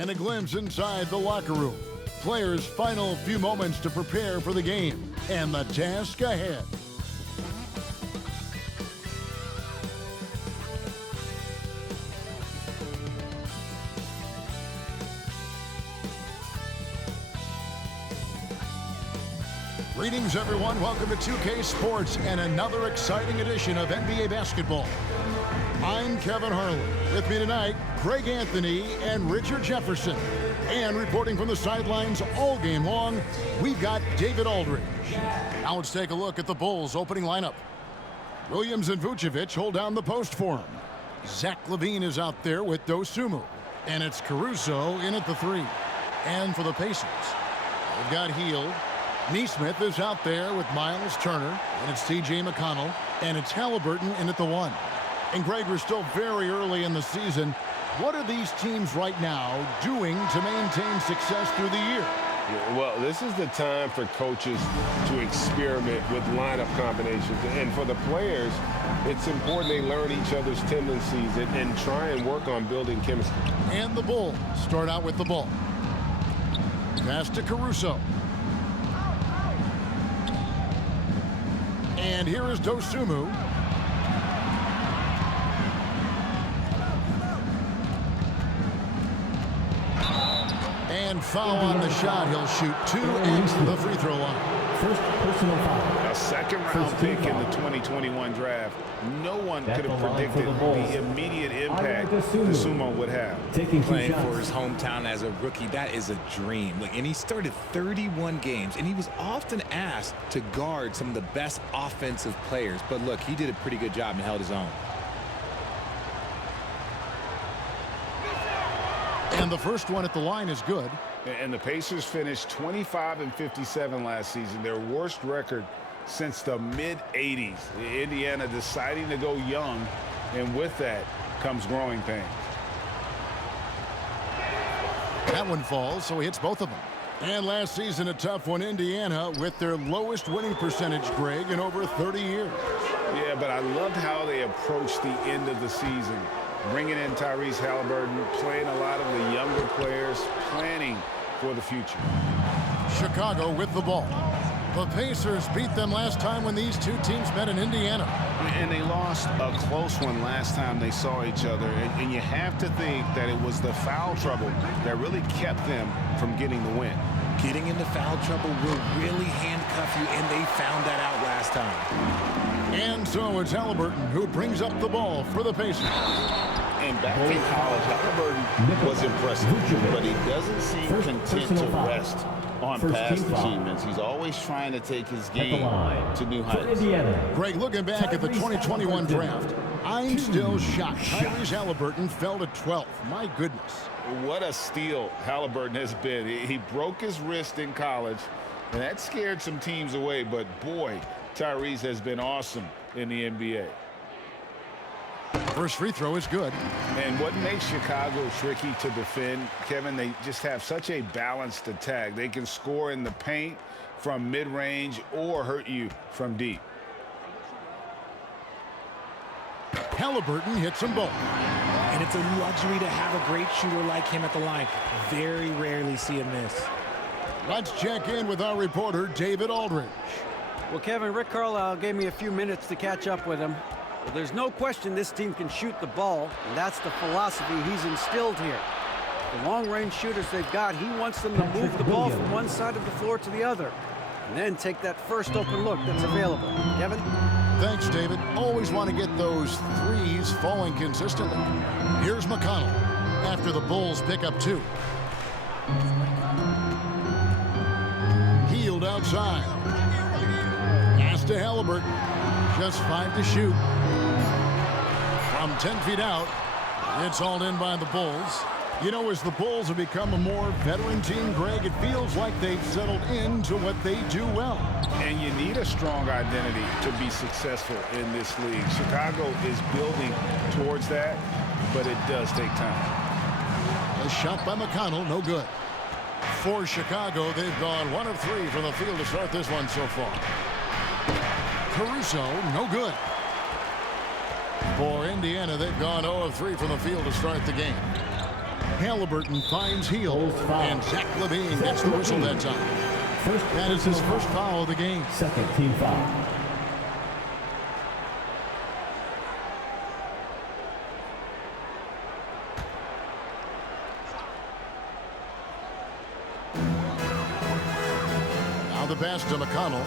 And a glimpse inside the locker room. Players' final few moments to prepare for the game and the task ahead. Greetings, everyone. Welcome to 2K Sports and another exciting edition of NBA basketball. I'm Kevin Harlan. With me tonight, Greg Anthony and Richard Jefferson. And reporting from the sidelines all game long, we've got David Aldridge. Now let's take a look at the Bulls' opening lineup. Williams and Vucevic hold down the post for him. Zach Lavine is out there with Dosunmu. And it's Caruso in at the 3. And for the Pacers, they've got Hield. Nesmith is out there with Miles Turner, and it's T.J. McConnell, and it's Halliburton in at the 1. And Greg, we're still very early in the season. What are these teams right now doing to maintain success through the year? Well, this is the time for coaches to experiment with lineup combinations. And for the players, it's important they learn each other's tendencies and try and work on building chemistry. And the Bulls start out with the ball. Pass to Caruso. And here is Dosunmu. And foul on the shot. He'll shoot 2 at the free throw line. First personal foul. A second-round pick in the 2021 draft. No one could have predicted the immediate impact Dosunmu would have. Playing for his hometown as a rookie, that is a dream. And he started 31 games, and he was often asked to guard some of the best offensive players. But look, he did a pretty good job and held his own. And the first one at the line is good. And the Pacers finished 25-57 last season, their worst record since the mid-'80s. Indiana deciding to go young, and with that comes growing pains. That one falls, so he hits both of them. And last season, a tough one, Indiana, with their lowest winning percentage, Greg, in over 30 years. Yeah, but I loved how they approached the end of the season. Bringing in Tyrese Halliburton, playing a lot of the younger players, planning for the future. Chicago with the ball. The Pacers beat them last time when these two teams met in Indiana. And they lost a close one last time they saw each other. And you have to think that it was the foul trouble that really kept them from getting the win. Getting into foul trouble will really handcuff you, and they found that out last time. And so it's Halliburton who brings up the ball for the Pacers. And back in college, Halliburton was impressive, but he doesn't seem content to rest on past achievements. He's always trying to take his game to new heights. Greg, looking back at the 2021 draft, I'm still shocked. Tyrese Halliburton fell to 12th. My goodness. What a steal Halliburton has been. He broke his wrist in college, and that scared some teams away, but boy, Tyrese has been awesome in the NBA. First free throw is good. And what makes Chicago tricky to defend, Kevin, they just have such a balanced attack. They can score in the paint from mid-range or hurt you from deep. Halliburton hits them both. And it's a luxury to have a great shooter like him at the line. Very rarely see him miss. Let's check in with our reporter, David Aldridge. Well, Kevin, Rick Carlisle gave me a few minutes to catch up with him. Well, there's no question this team can shoot the ball, and that's the philosophy he's instilled here. The long-range shooters they've got, he wants them to move the ball from one side of the floor to the other, and then take that first open look that's available. Kevin? Thanks, David. Always want to get those threes falling consistently. Here's McConnell after the Bulls pick up 2. Hield outside. Pass to Halliburton. Just 5 to shoot. From 10 feet out, it's hauled in by the Bulls. You know, as the Bulls have become a more veteran team, Greg, it feels like they've settled into what they do well. And you need a strong identity to be successful in this league. Chicago is building towards that, but it does take time. A shot by McConnell, no good. For Chicago, they've gone 1 of 3 from the field to start this one so far. Caruso, no good. For Indiana, they've gone 0 of 3 from the field to start the game. Halliburton finds Hield, and Zach Lavine gets the whistle that time. That is his first foul of the game. Second team foul. Now the pass to McConnell.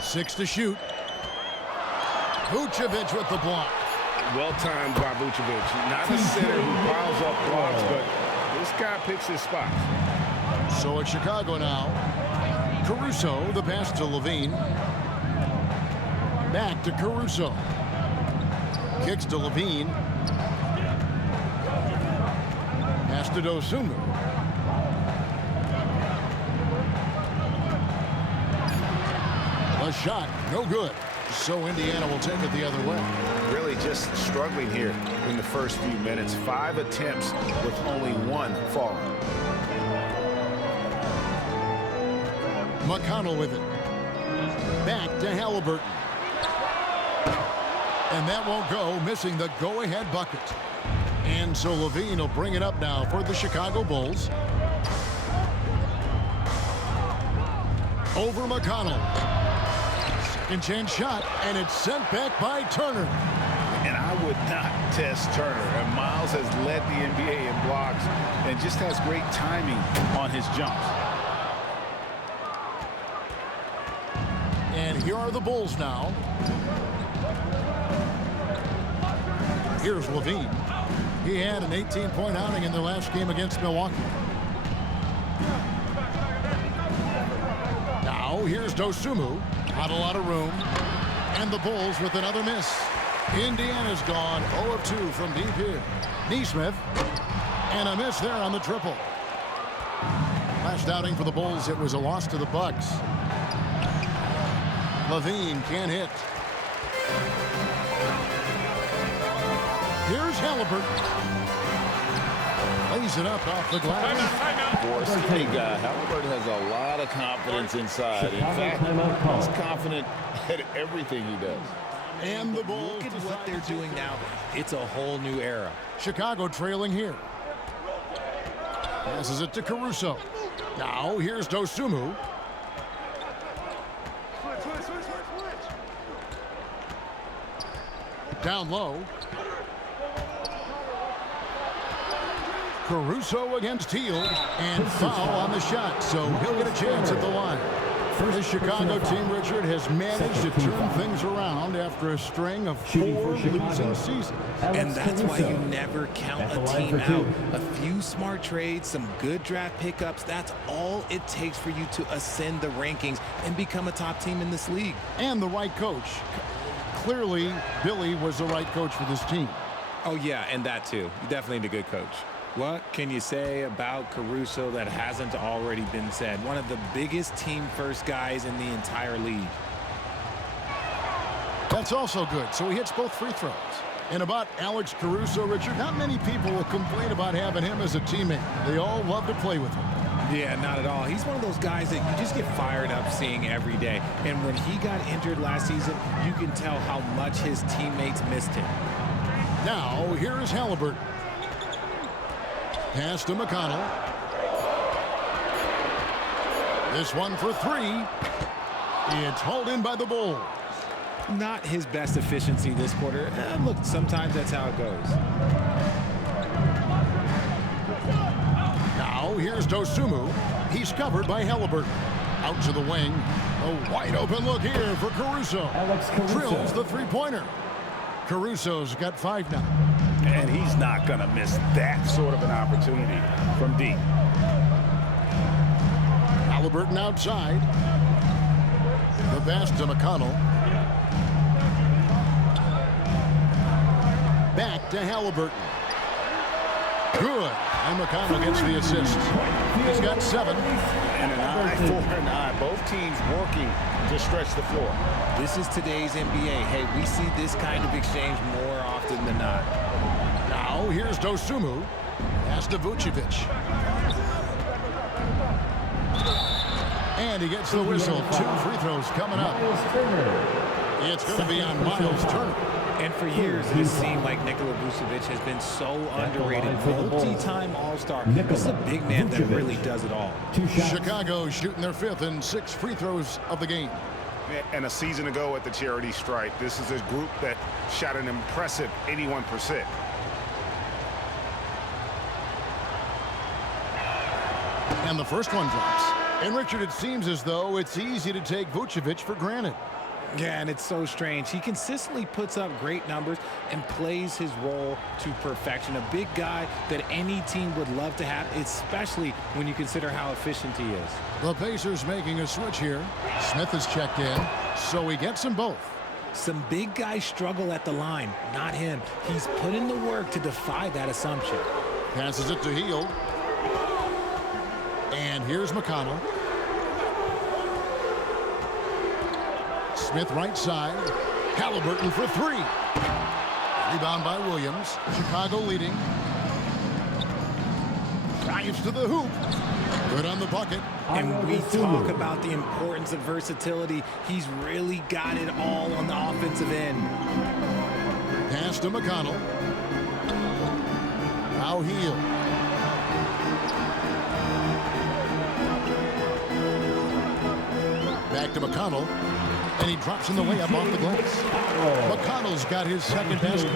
Six to shoot. Vucevic with the block. Well-timed by Vucevic. Not a center who piles up blocks, but this guy picks his spots. So it's Chicago now. Caruso, the pass to Lavine. Back to Caruso. Kicks to Lavine. Pass to Dosunmu. A shot, no good. So Indiana will take it the other way. Really just struggling here in the first few minutes. 5 attempts with only 1 falling. McConnell with it. Back to Halliburton. And that won't go, missing the go-ahead bucket. And so Lavine will bring it up now for the Chicago Bulls. Over McConnell. Second chance shot, and it's sent back by Turner. And I would not test Turner. And Miles has led the NBA in blocks and just has great timing on his jumps. And here are the Bulls now. Here's Lavine. He had an 18-point outing in their last game against Milwaukee. Now here's Dosunmu. Not a lot of room. And the Bulls with another miss. Indiana's gone 0 of 2 from deep here. Nesmith. And a miss there on the triple. Last outing for the Bulls, it was a loss to the Bucks. Lavine can't hit. Here's Halliburton. Lays it up off the glass. Halliburton has a lot of confidence inside. In fact, he's confident at everything he does. And the Bulls. Look at what they're doing now. It's a whole new era. Chicago trailing here. Passes it to Caruso. Now here's Dosunmu. Down low. Caruso against Hield, and foul on the shot, so he'll get a chance at the line. The Chicago team, Richard, has managed to turn things around after a string of 4 losing seasons. And that's why you never count a team out. A few smart trades, some good draft pickups, that's all it takes for you to ascend the rankings and become a top team in this league. And the right coach. Clearly, Billy was the right coach for this team. Oh, yeah, and that too. You definitely need a good coach. What can you say about Caruso that hasn't already been said? One of the biggest team-first guys in the entire league. That's also good. So he hits both free throws. And about Alex Caruso, Richard, not many people will complain about having him as a teammate. They all love to play with him. Yeah, not at all. He's one of those guys that you just get fired up seeing every day. And when he got injured last season, you can tell how much his teammates missed him. Now, here is Halliburton. Pass to McConnell. This one for 3. It's hauled in by the Bulls. Not his best efficiency this quarter. Look, sometimes that's how it goes. Now, here's Dosunmu. He's covered by Halliburton. Out to the wing. A wide open look here for Caruso. Drills the three-pointer. Caruso's got 5 now. And he's not going to miss that sort of an opportunity from deep. Halliburton outside. The pass to McConnell. Back to Halliburton. Good. And McConnell gets the assist. He's got 7. And an eye for an eye. Both teams working to stretch the floor. This is today's NBA. Hey, we see this kind of exchange more often than not. Now, here's Dosunmu. Pass to Vucevic. And he gets the whistle. 2 free throws coming up. It's going to be on Miles Turner. And for years, it has seemed like Nikola Vucevic has been so underrated. Multi-time All-Star. This is a big man that really does it all. Chicago shooting their 5th and 6th free throws of the game. And a season ago at the charity stripe, this is a group that shot an impressive 81%. And the first one drops. And Richard, it seems as though it's easy to take Vucevic for granted. Yeah, and it's so strange. He consistently puts up great numbers and plays his role to perfection. A big guy that any team would love to have, especially when you consider how efficient he is. The Pacers making a switch here. Smith is checked in, so he gets them both. Some big guys struggle at the line, not him. He's put in the work to defy that assumption. Passes it to Hield. And here's McConnell. Smith right side. Halliburton for 3. Rebound by Williams. Chicago leading. Drives to the hoop. Good on the bucket. And we talk about the importance of versatility. He's really got it all on the offensive end. Pass to McConnell. Now Hield. Back to McConnell. And he drops in the layup off the glass. McConnell's got his second basket.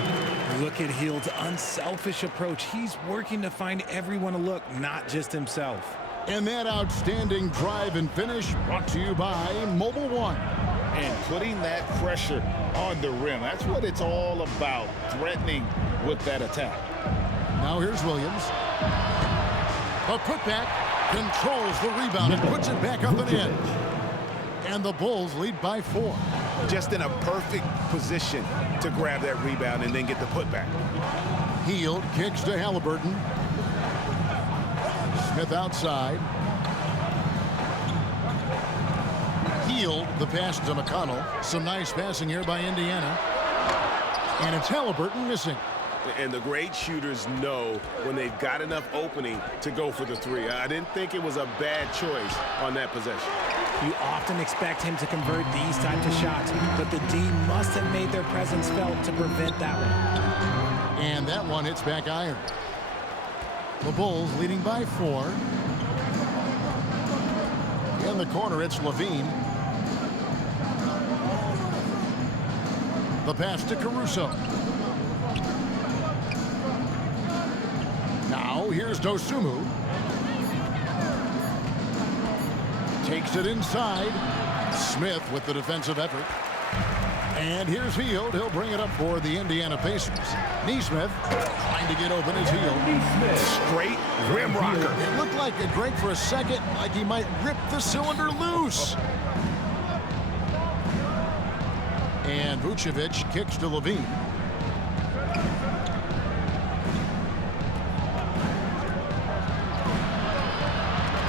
Look at Hield's unselfish approach. He's working to find everyone a look, not just himself. And that outstanding drive and finish brought to you by Mobile One. And putting that pressure on the rim. That's what it's all about, threatening with that attack. Now here's Williams. A putback, controls the rebound and puts it back up and in. And the Bulls lead by 4. Just in a perfect position to grab that rebound and then get the putback. Hield kicks to Halliburton. Smith outside. Hield, the pass to McConnell. Some nice passing here by Indiana. And it's Halliburton missing. And the great shooters know when they've got enough opening to go for the 3. I didn't think it was a bad choice on that possession. You often expect him to convert these types of shots, but the D must have made their presence felt to prevent that one. And that one hits back iron. The Bulls leading by 4. In the corner, it's Lavine. The pass to Caruso. Now here's Dosunmu. Takes it inside. Smith with the defensive effort. And here's Hield. He'll bring it up for the Indiana Pacers. Nesmith trying to get open his Hield. Straight rim rocker. It looked like it break for a second, like he might rip the cylinder loose. And Vucevic kicks to Lavine.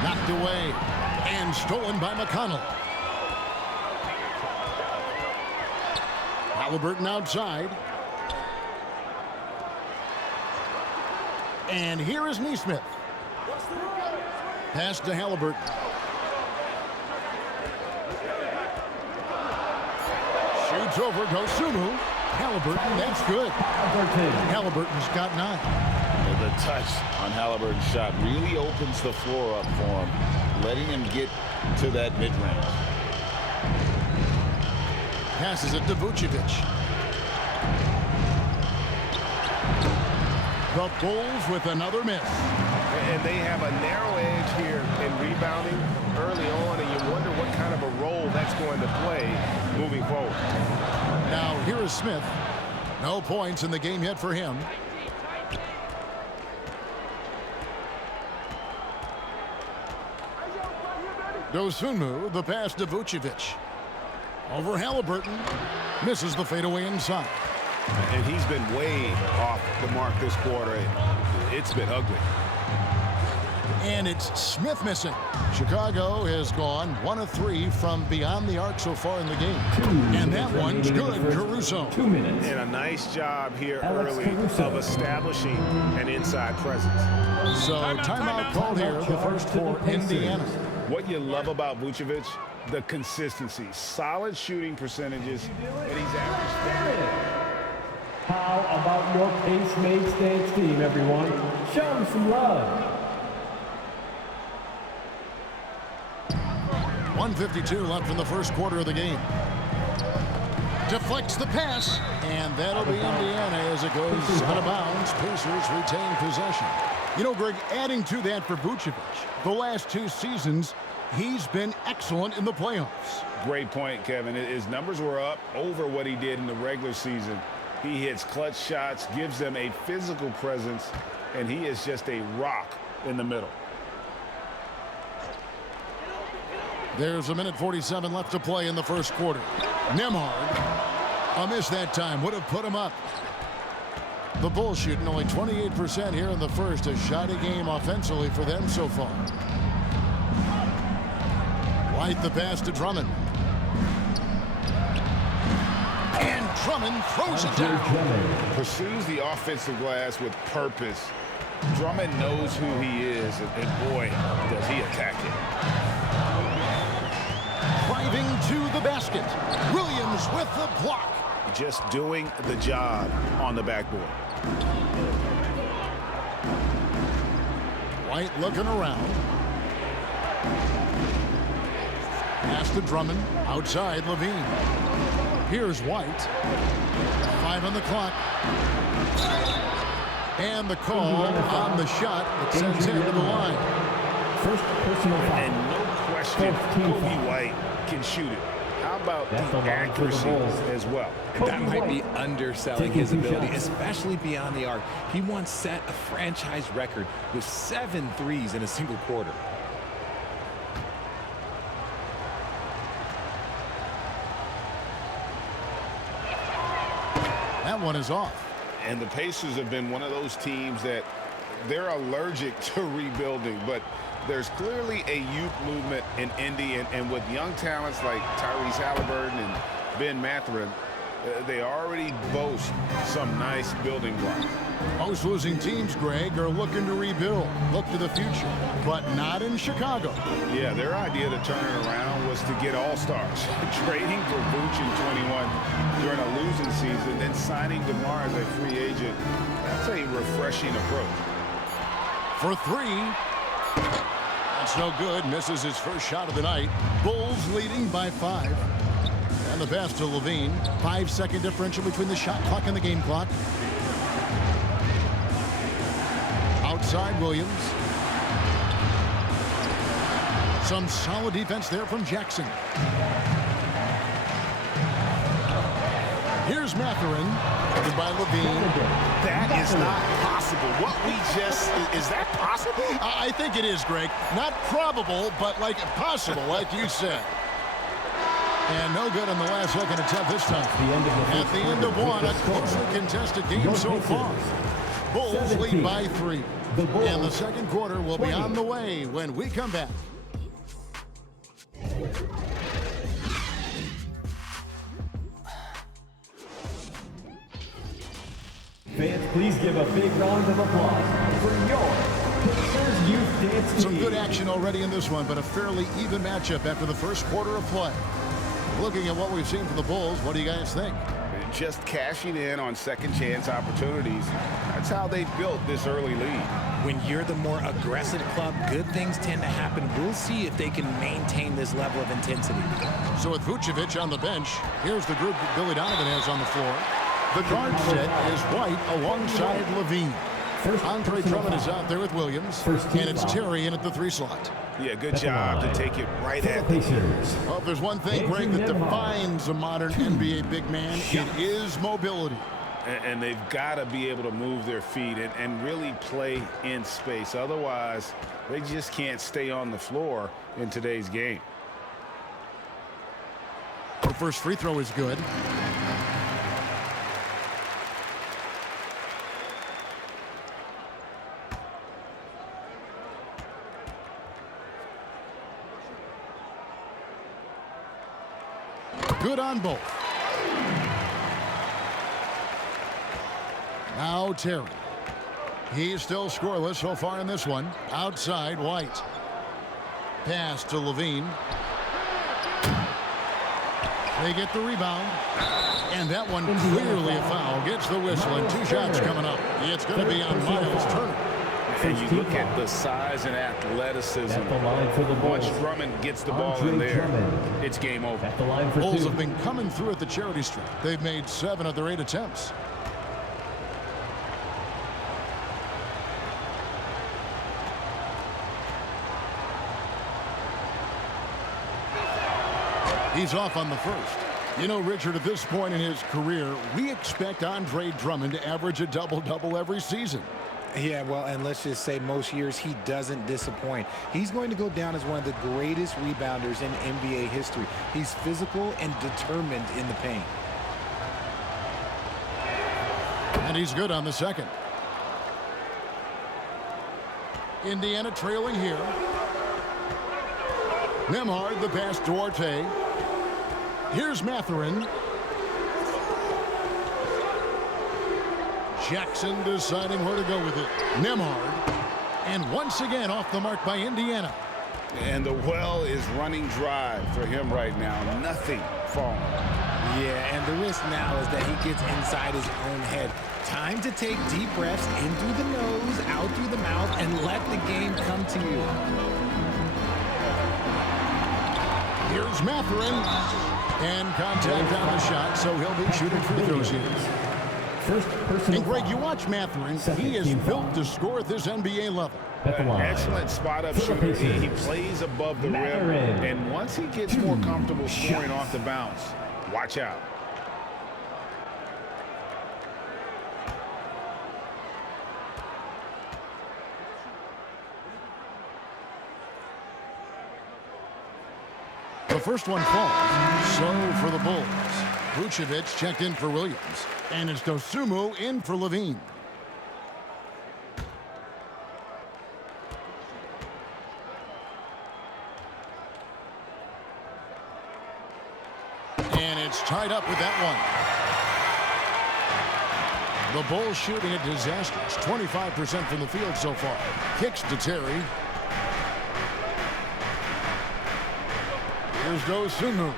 Knocked away. And stolen by McConnell. Halliburton outside. And here is Nesmith. Pass to Halliburton. Shoots over Dosunmu. Halliburton, that's good. Halliburton's got 9. And the touch on Halliburton's shot really opens the floor up for him, letting him get to that mid-range. Passes it to Vucevic. The Bulls with another miss. And they have a narrow edge here in rebounding early on, and you wonder what kind of a role that's going to play moving forward. Now here is Smith. No points in the game yet for him. Dosunmu, the pass to Vucevic. Over Halliburton. Misses the fadeaway inside. And he's been way off the mark this quarter. It's been ugly. And it's Smith missing. Chicago has gone 1 of 3 from beyond the arc so far in the game. And that one's good. Caruso. 2 minutes. And a nice job here early of establishing an inside presence. So timeout called here, the first for Indiana. What you love about Vucevic, the consistency. Solid shooting percentages, and he's averaged How about your Pace Made Stance team, everyone? Show them some love. 1:52 left in the first quarter of the game. Deflects the pass, and that'll be Indiana as it goes out of bounds. Pacers retain possession. You know, Greg, adding to that for Vucevic, the last 2 seasons, he's been excellent in the playoffs. Great point, Kevin. His numbers were up over what he did in the regular season. He hits clutch shots, gives them a physical presence, and he is just a rock in the middle. There's 1:47 left to play in the first quarter. Nembhard, a miss that time, would have put him up. The Bulls shooting only 28% here in the first. A shoddy game offensively for them so far. White the pass to Drummond. And Drummond throws it down. Pursues the offensive glass with purpose. Drummond knows who he is, and boy, does he attack it. Driving to the basket. Williams with the block. Just doing the job on the backboard. White looking around. Pass to Drummond. Outside Lavine. Here's White. 5 on the clock. And the call on the shot that sends him to the line. First personal foul. And no question, Kobe White can shoot it. How about the accuracy as well? That might be underselling his ability, especially beyond the arc. He once set a franchise record with 7 threes in a single quarter. That one is off. And the Pacers have been one of those teams that they're allergic to rebuilding, but there's clearly a youth movement in Indy, and with young talents like Tyrese Halliburton and Ben Mathurin, they already boast some nice building blocks. Most losing teams, Greg, are looking to rebuild, look to the future, but not in Chicago. Yeah, their idea to turn it around was to get all-stars. Trading for Vooch in 21 during a losing season, then signing DeMar as a free agent. That's a refreshing approach. For 3. That's no good. Misses his first shot of the night. Bulls leading by 5. And the pass to Lavine. 5-second differential between the shot clock and the game clock. Outside Williams. Some solid defense there from Jackson. Here's Mathurin. By Lavine. That is not possible. What we just, is that possible? I think it is, Greg. Not probable, but like possible, like you said. And no good in the last second attempt this time. At the end of one, a closely contested game so far. Bulls lead by 3. And the second quarter will be on the way when we come back. Fans, please give a big round of applause for your Pacers Youth Dance Team. Some good action already in this one, but a fairly even matchup after the first quarter of play. Looking at what we've seen from the Bulls, what do you guys think? Just cashing in on second chance opportunities. That's how they built this early lead. When you're the more aggressive club, good things tend to happen. We'll see if they can maintain this level of intensity. So with Vucevic on the bench, here's the group that Billy Donovan has on the floor. The guard set is White alongside Lavine. Andre Drummond is out there with Williams, and it's Terry in at the 3 slot. Yeah, good job to take it right at the Well, if there's one thing, Greg, that defines a modern NBA big man, it is mobility. And they've got to be able to move their feet and really play in space. Otherwise, they just can't stay on the floor in today's game. The first free throw is good. Good on both. Now Terry. He's still scoreless so far in this one. Outside White. Pass to Lavine. They get the rebound. And that one clearly a foul. Gets the whistle, and 2 shots coming up. It's going to be on Miles Turner. And you look at the size and athleticism. Once Drummond gets the ball in there, it's game over. Bulls have been coming through at the charity stripe. They've made 7 of their 8 attempts. He's off on the first. You know, Richard, at this point in his career, we expect Andre Drummond to average a double-double every season. Yeah, well, and let's just say most years he doesn't disappoint. He's going to go down as one of the greatest rebounders in NBA history. He's physical and determined in the paint. And he's good on the second. Indiana trailing here. Nembhard, the pass, Duarte. Here's Mathurin. Jackson deciding where to go with it. Nembhard. And once again off the mark by Indiana. And the well is running dry for him right now. Nothing falling. Yeah, and the risk now is that he gets inside his own head. Time to take deep breaths in through the nose, out through the mouth, and let the game come to you. Here's Mathurin. And contact on the shot, so he'll be shooting free throws here. And Greg, you watch Mathurin. He is built to score at this NBA level. Excellent spot-up shooter. He plays above the rim, and once he gets more comfortable scoring off the bounce, watch out. The first one falls. So for the Bulls. Vucevic checked in for Williams. And it's Dosunmu in for Lavine. And it's tied up with that one. The Bulls shooting a disastrous 25% from the field so far. Kicks to Terry. Here's Dosunmu.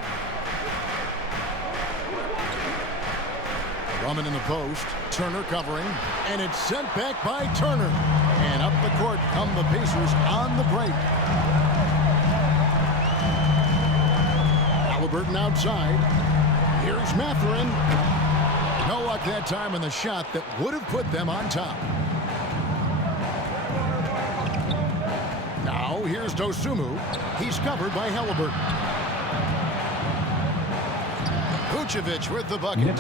Drummond in the post. Turner covering. And it's sent back by Turner. And up the court come the Pacers on the break. Halliburton outside. Here's Mathurin. No luck that time in the shot that would have put them on top. Now here's Dosunmu. He's covered by Halliburton. Vucevic with the bucket.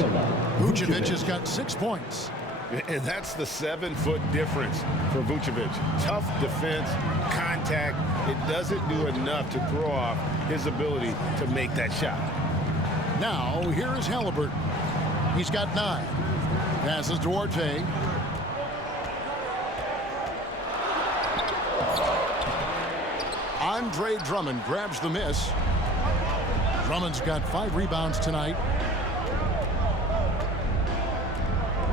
Vucevic has got 6 points. And that's the 7-foot difference for Vucevic. Tough defense, contact. It doesn't do enough to throw off his ability to make that shot. Now, here is Halliburton. He's got 9. Passes Duarte. Andre Drummond grabs the miss. Drummond's got 5 rebounds tonight.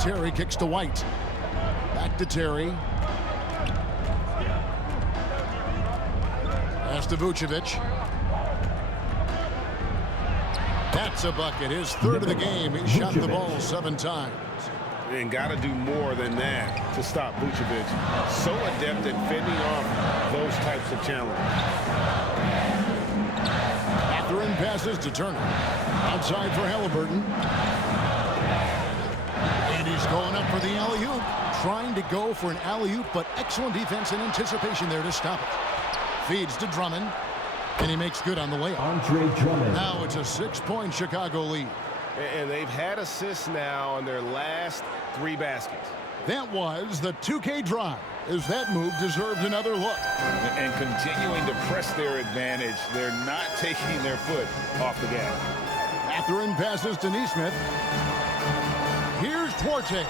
Terry kicks to White. Back to Terry. Pass to Vucevic. That's a bucket. His 3rd of the game. He shot the ball 7 times. And got to do more than that to stop Vucevic. So adept at fending off those types of challenges. Mathurin passes to Turner. Outside for Halliburton. And he's going up for the alley-oop. Trying to go for an alley-oop, but excellent defense and anticipation there to stop it. Feeds to Drummond. And he makes good on the layup. Andre Drummond. Now it's a 6-point Chicago lead. And they've had assists now on their last 3 baskets. That was the 2K drive, as that move deserved another look. And continuing to press their advantage, they're not taking their foot off the gas. Mathurin passes to Nesmith. Here's Duarte.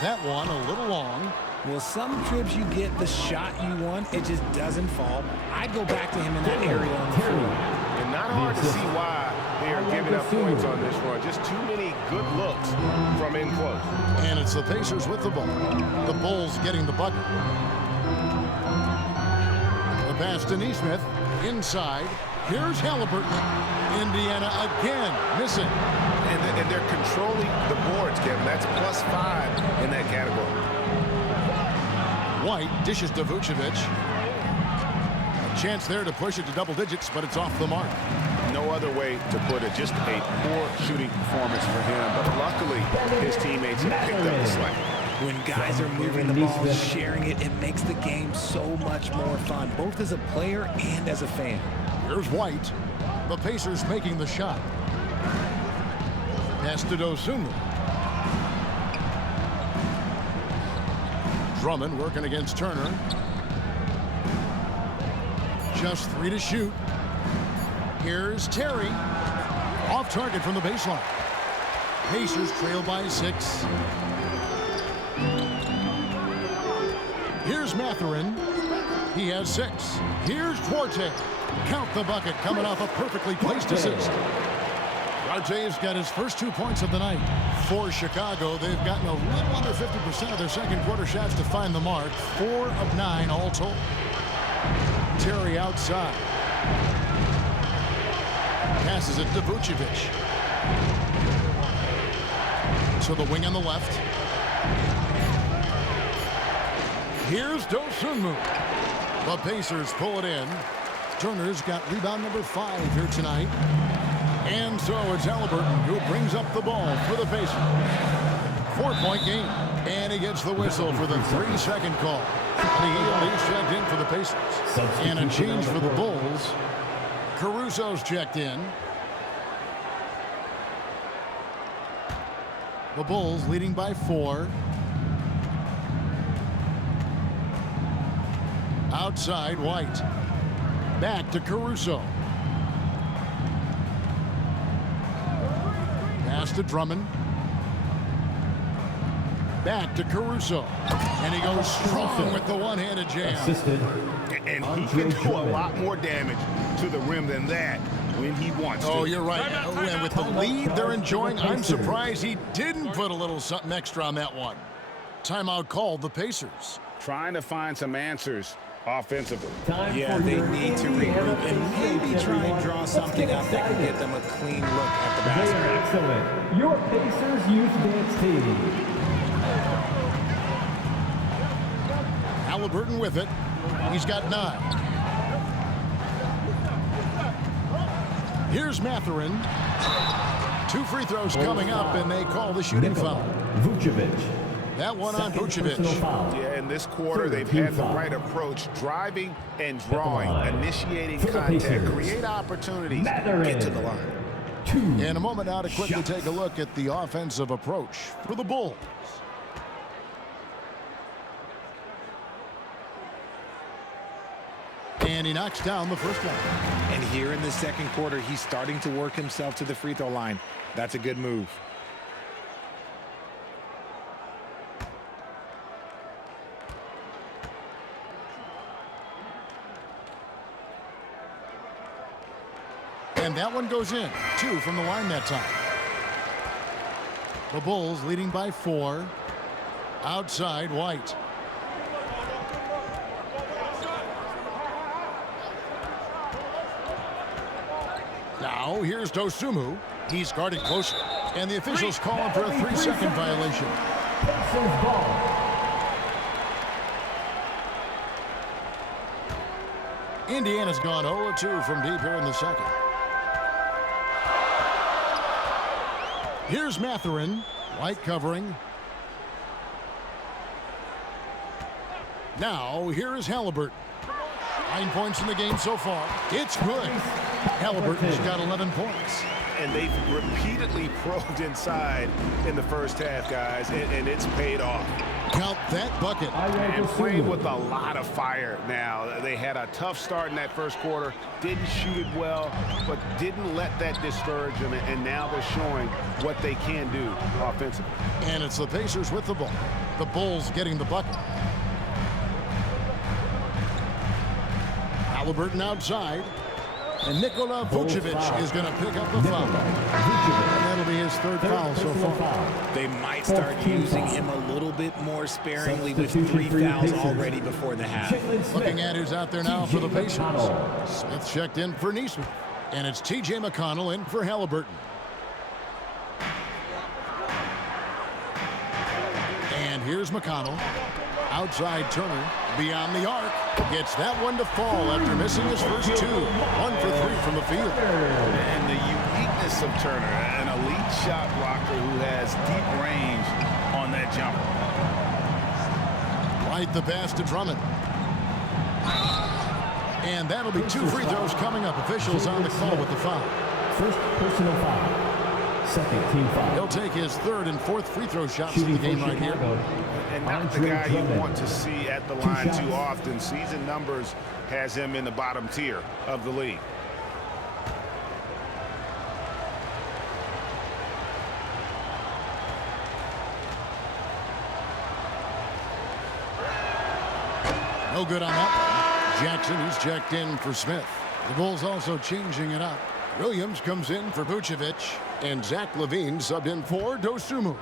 That one a little long. Well, some trips you get the shot you want, it just doesn't fall. I'd go back to him in that area on the floor. And not hard to see why they are giving up points on this run. Just too many good looks from in close. And it's the Pacers with the ball. The Bulls getting the bucket. The pass to Nesmith. Inside, here's Halliburton. Indiana again missing. And they're controlling the boards, Kevin. That's +5 in that category. White dishes to Vucevic. A chance there to push it to double digits, but it's off the mark. No other way to put it. Just a poor shooting performance for him. But luckily, his teammates have picked up the slack. When guys are moving the ball, sharing it, it makes the game so much more fun, both as a player and as a fan. Here's White. The Pacers making the shot. Pass to Dosunmu. Drummond working against Turner. Just 3 to shoot. Here's Terry. Off target from the baseline. Pacers trail by 6. Here's Mathurin. He has 6. Here's Duarte. Count the bucket coming off a perfectly placed assist. Duarte's got his first 2 points of the night. For Chicago, they've gotten a little under 50% of their second quarter shots to find the mark. 4 of 9 all told. Terry outside. Passes it to Vucevic. To the wing on the left. Here's Dosunmu. The Pacers pull it in. Turner's got rebound number 5 here tonight. And so it's Halliburton who brings up the ball for the Pacers. 4-point game. And he gets the whistle for the 3-second call. And he's checked in for the Pacers. And a change for the Bulls. Caruso's checked in. The Bulls leading by 4. Outside, White. Back to Caruso. Pass to Drummond. Back to Caruso. And he goes strong with the one-handed jam. Assisted. And he can do a lot more damage to the rim than that when he wants to. Oh, you're right. And with the lead they're enjoying, I'm surprised he didn't put a little something extra on that one. Timeout called the Pacers. Trying to find some answers offensively. Yeah, they need to regroup and maybe try and draw something up that can get them a clean look at the basket. Excellent. Your Pacers youth dance team. Halliburton with it. He's got 9. Here's Mathurin. 2 free throws coming up, and they call the shooting foul. Vucevic. That one on Vucevic. Yeah, in this quarter, they've had the right approach, driving and drawing, initiating contact, create opportunities, get to the line. In a moment now to quickly take a look at the offensive approach for the Bulls. And he knocks down the first one. And here in the second quarter, he's starting to work himself to the free throw line. That's a good move. And that one goes in. 2 from the line that time. The Bulls leading by 4. Outside, White. Now, here's Dosunmu. He's guarded closer. And the officials call him for a 3-second violation. Indiana's gone 0-2 from deep here in the second. Here's Mathurin. White covering. Now, here is Halliburton. 9 points in the game so far. It's good. Halliburton's got 11 points. And they've repeatedly probed inside in the first half, guys, and it's paid off. Count that bucket. And playing with a lot of fire now. They had a tough start in that first quarter, didn't shoot it well, but didn't let that discourage them, and now they're showing what they can do offensively. And it's the Pacers with the ball. The Bulls getting the bucket. Halliburton outside. And Nikola Vucevic is going to pick up the foul. And that'll be his third foul so far. They might start using him a little bit more sparingly with 3 fouls already before the half. Looking at who's out there now for the Pacers. Smith checked in for Neesmith. And it's T.J. McConnell in for Halliburton. And here's McConnell. Outside Turner. Beyond the arc. Gets that one to fall after missing his first 2. 1 for 3 from the field. And the uniqueness of Turner, an elite shot blocker who has deep range on that jumper. Right the pass to Drummond. And that'll be 2 free throws coming up. Officials on the call with the foul. First personal foul. Second team foul. He'll take his 3rd and 4th free throw shots in the game right here. And not the guy you want to see at the line too often. Season numbers has him in the bottom tier of the league. No good on that one. Jackson, who's checked in for Smith. The Bulls also changing it up. Williams comes in for Vucevic, and Zach Lavine subbed in for Dosunmu.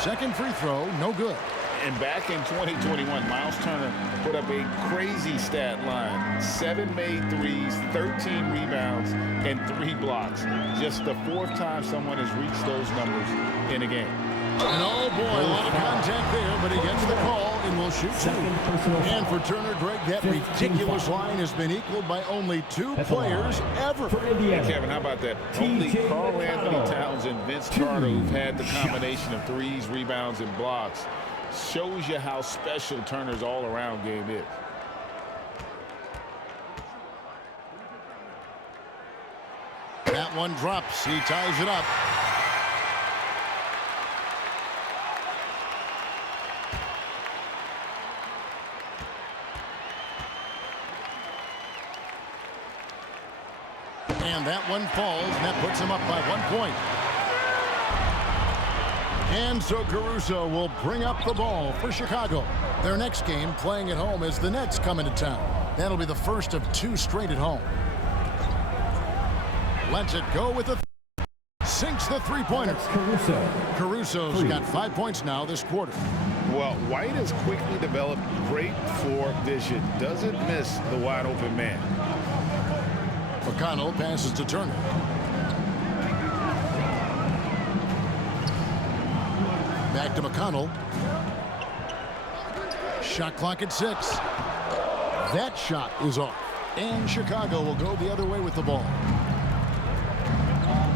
Second free throw, no good. And back in 2021, Miles Turner put up a crazy stat line. 7 made threes, 13 rebounds, and 3 blocks. Just the 4th time someone has reached those numbers in a game. And oh boy, a lot of contact there, but he gets the call and will shoot 2. And for Turner, Greg, that ridiculous line has been equaled by only 2 players ever. Hey, Kevin, how about that? Only Karl Anthony Towns and Vince Carter, who've had the combination of threes, rebounds, and blocks. Shows you how special Turner's all-around game is. That one drops. He ties it up. And that one falls, and that puts him up by 1 point. And so Caruso will bring up the ball for Chicago. Their next game, playing at home, as the Nets come into town. That'll be the first of 2 straight at home. Lets it go with the sinks the three-pointer. Caruso's got 5 points now this quarter. Well, White has quickly developed great floor vision. Doesn't miss the wide-open man. McConnell passes to Turner. Back to McConnell. Shot clock at 6. That shot is off. And Chicago will go the other way with the ball.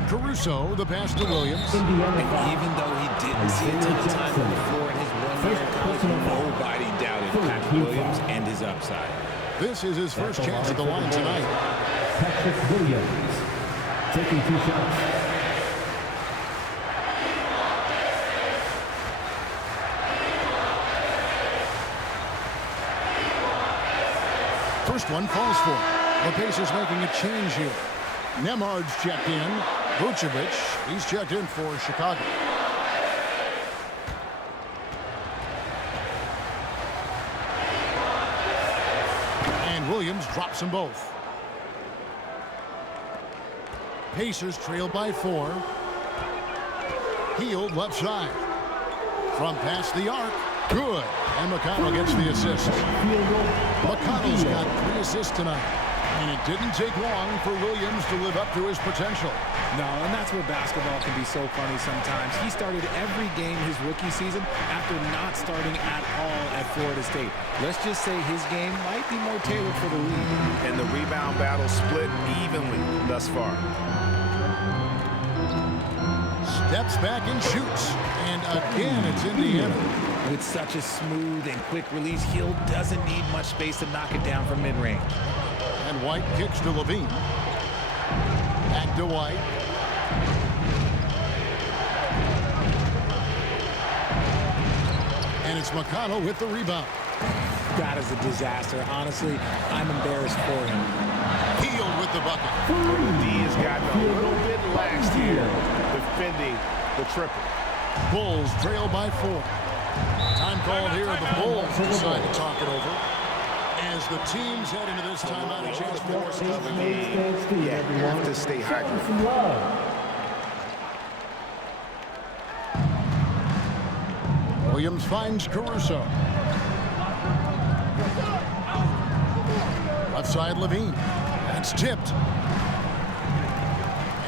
Caruso, the pass to Williams. And even though he didn't see a ton of time on the floor in his 1 year in college, nobody doubted Patrick Williams and his upside. This is his first chance at the line tonight. Patrick Williams taking 2 shots. First one falls for him. The Pacers making a change here. Nemard's checked in. Vucevic, he's checked in for Chicago. And Williams drops them both. Pacers trail by 4. Hield left side. From past the arc. Good. And McConnell gets the assist. McConnell's got 3 assists tonight. And it didn't take long for Williams to live up to his potential. No, and that's where basketball can be so funny sometimes. He started every game his rookie season after not starting at all at Florida State. Let's just say his game might be more tailored for the league. And the rebound battle split evenly thus far. Steps back and shoots. And again, it's Indiana. With such a smooth and quick release, Hill doesn't need much space to knock it down from mid-range. And White kicks to Lavine. Back to White. And it's McConnell with the rebound. That is a disaster. Honestly, I'm embarrassed for him. Hield with the bucket. D has gotten a little bit lax here defending the triple. Bulls trail by 4. Time called here. The Bulls decide to talk it over. As the teams head into this timeout, a chance for more stuff. You have to stay hydrated. Williams finds Caruso. Left side Lavine. That's tipped.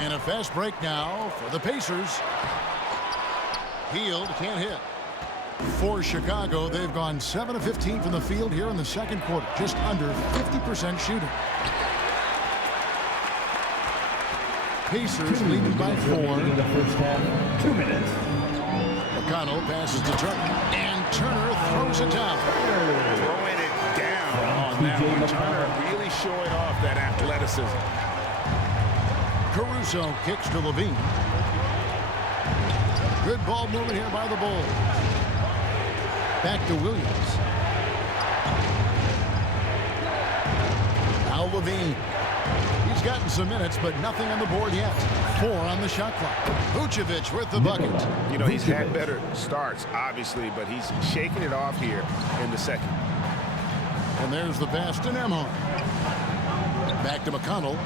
And a fast break now for the Pacers. Hield can't hit. For Chicago, they've gone 7 of 15 from the field here in the second quarter. Just under 50% shooting. Pacers leading by 4. In the first half, 2 minutes. McConnell passes to Turner. And Turner throws it down. Throwing it down on that one. Turner really showing off that athleticism. Caruso kicks to Lavine. Good ball movement here by the Bulls. Back to Williams. Now Lavine. He's gotten some minutes, but nothing on the board yet. 4 on the shot clock. Vucevic with the bucket. You know, he's had better starts, obviously, but he's shaking it off here in the second. And there's the pass to Nembhard. Back to McConnell.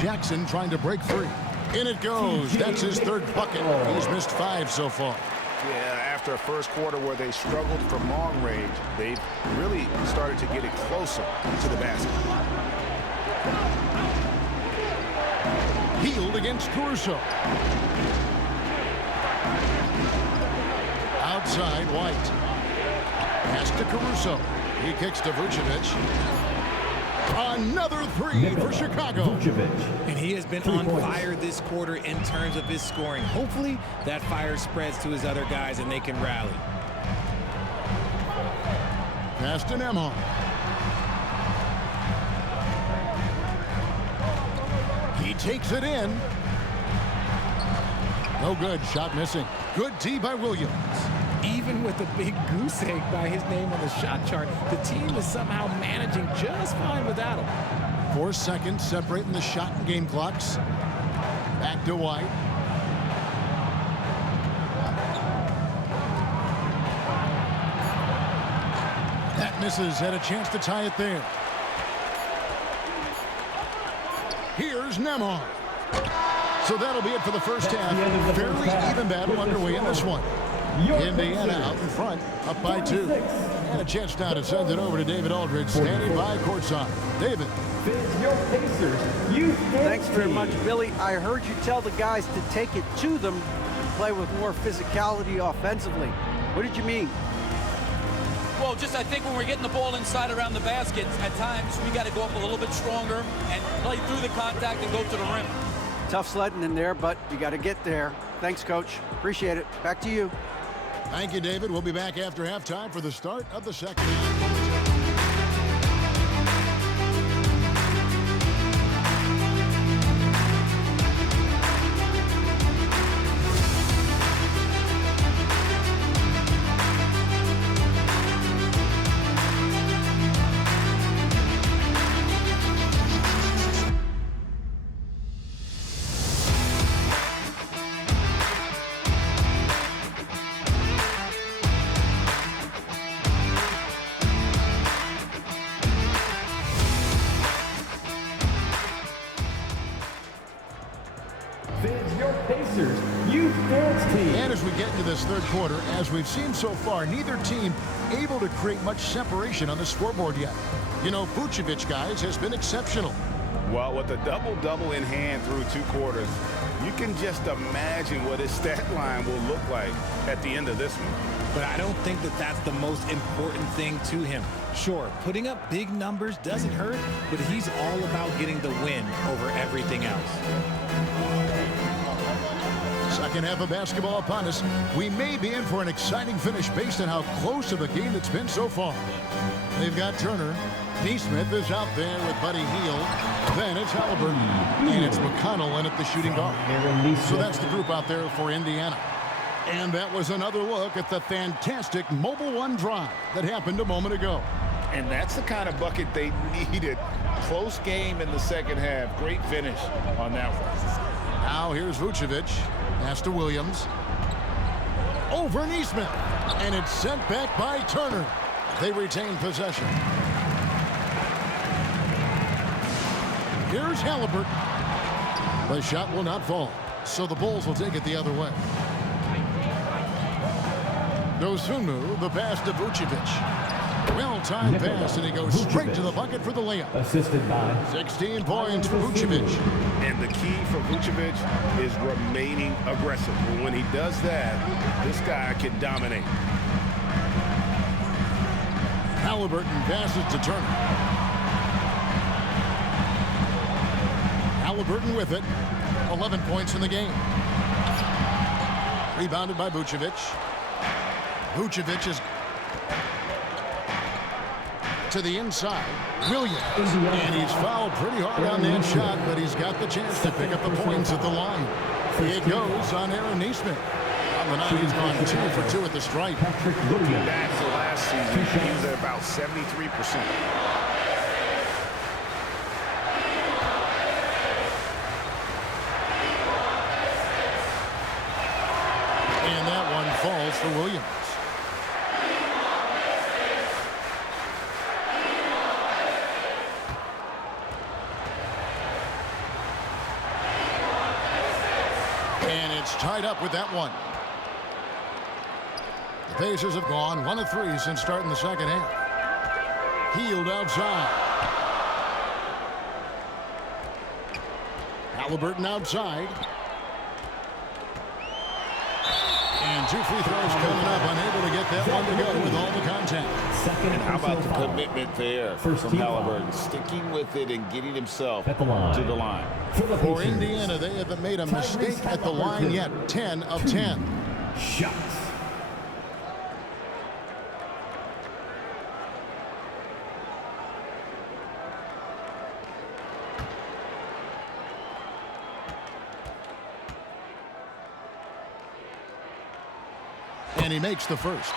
Jackson trying to break free. In it goes. That's his 3rd bucket. He's missed 5 so far. Yeah, after a first quarter where they struggled from long range, they've really started to get it closer to the basket. Hield against Caruso. Outside, White. Pass to Caruso. He kicks to Vucevic. Another 3 for Chicago. And he has been on fire this quarter in terms of his scoring. Hopefully that fire spreads to his other guys and they can rally. Pass to Nembhard. He takes it in. No good. Shot missing. Good D by Williams. Even with a big goose egg by his name on the shot chart, the team is somehow managing just fine without him. 4 seconds separating the shot and game clocks. Back to White. That misses. Had a chance to tie it there. Here's Nembhard. So that'll be it for the first half. Fairly even battle underway in this one. Indiana out in front, up by 2. And a chance now to send it over to David Aldridge, standing by courtside. David. Your Pacers. Thanks very much, Billy. I heard you tell the guys to take it to them, play with more physicality offensively. What did you mean? Well, just I think when we're getting the ball inside around the basket, at times we got to go up a little bit stronger and play through the contact and go to the rim. Tough sledding in there, but you got to get there. Thanks, Coach. Appreciate it. Back to you. Thank you, David. We'll be back after halftime for the start of the second. And as we get into this third quarter, as we've seen so far, neither team able to create much separation on the scoreboard yet. You know, Vucevic, guys, has been exceptional. Well, with a double-double in hand through 2 quarters, you can just imagine what his stat line will look like at the end of this one. But I don't think that that's the most important thing to him. Sure, putting up big numbers doesn't hurt, but he's all about getting the win over everything else. Second half of basketball upon us. We may be in for an exciting finish based on how close of a game it's been so far. They've got Turner. Neesmith is out there with Buddy Hield. Then it's Halliburton. And it's McConnell in at the shooting guard. So that's the group out there for Indiana. And that was another look at the fantastic Mobile One drive that happened a moment ago. And that's the kind of bucket they needed. Close game in the second half. Great finish on that one. Now here's Vucevic. Pass to Williams. Over Neesmith. And it's sent back by Turner. They retain possession. Here's Halliburton. The shot will not fall, so the Bulls will take it the other way. Dosunmu, the pass to Vucevic. Well-timed pass, and he goes straight to the bucket for the layup. Assisted by 16 points for Vucevic. And the key for Vucevic is remaining aggressive. When he does that, this guy can dominate. Halliburton passes to Turner. Halliburton with it. 11 points in the game. Rebounded by Vucevic. Vucevic is to the inside. Williams. And he's fouled pretty hard on that shot, but he's got the chance to pick up the points at the line. It goes on Aaron Neesmith. On the night, he's gone 2 for 2 at the stripe. Looking back to last season, he was at about 73%. And that one falls for Williams. And it's tied up with that one. The Pacers have gone 1 of 3 since starting the second half. Healed outside. Halliburton outside. And 2 free throws coming up. Unable to get that one to go with all the contact. And how about the commitment there from Halliburton, sticking with it and getting himself to the line. For Indiana, they haven't made a mistake at the line yet. 10 of 10. shots. And he makes the first.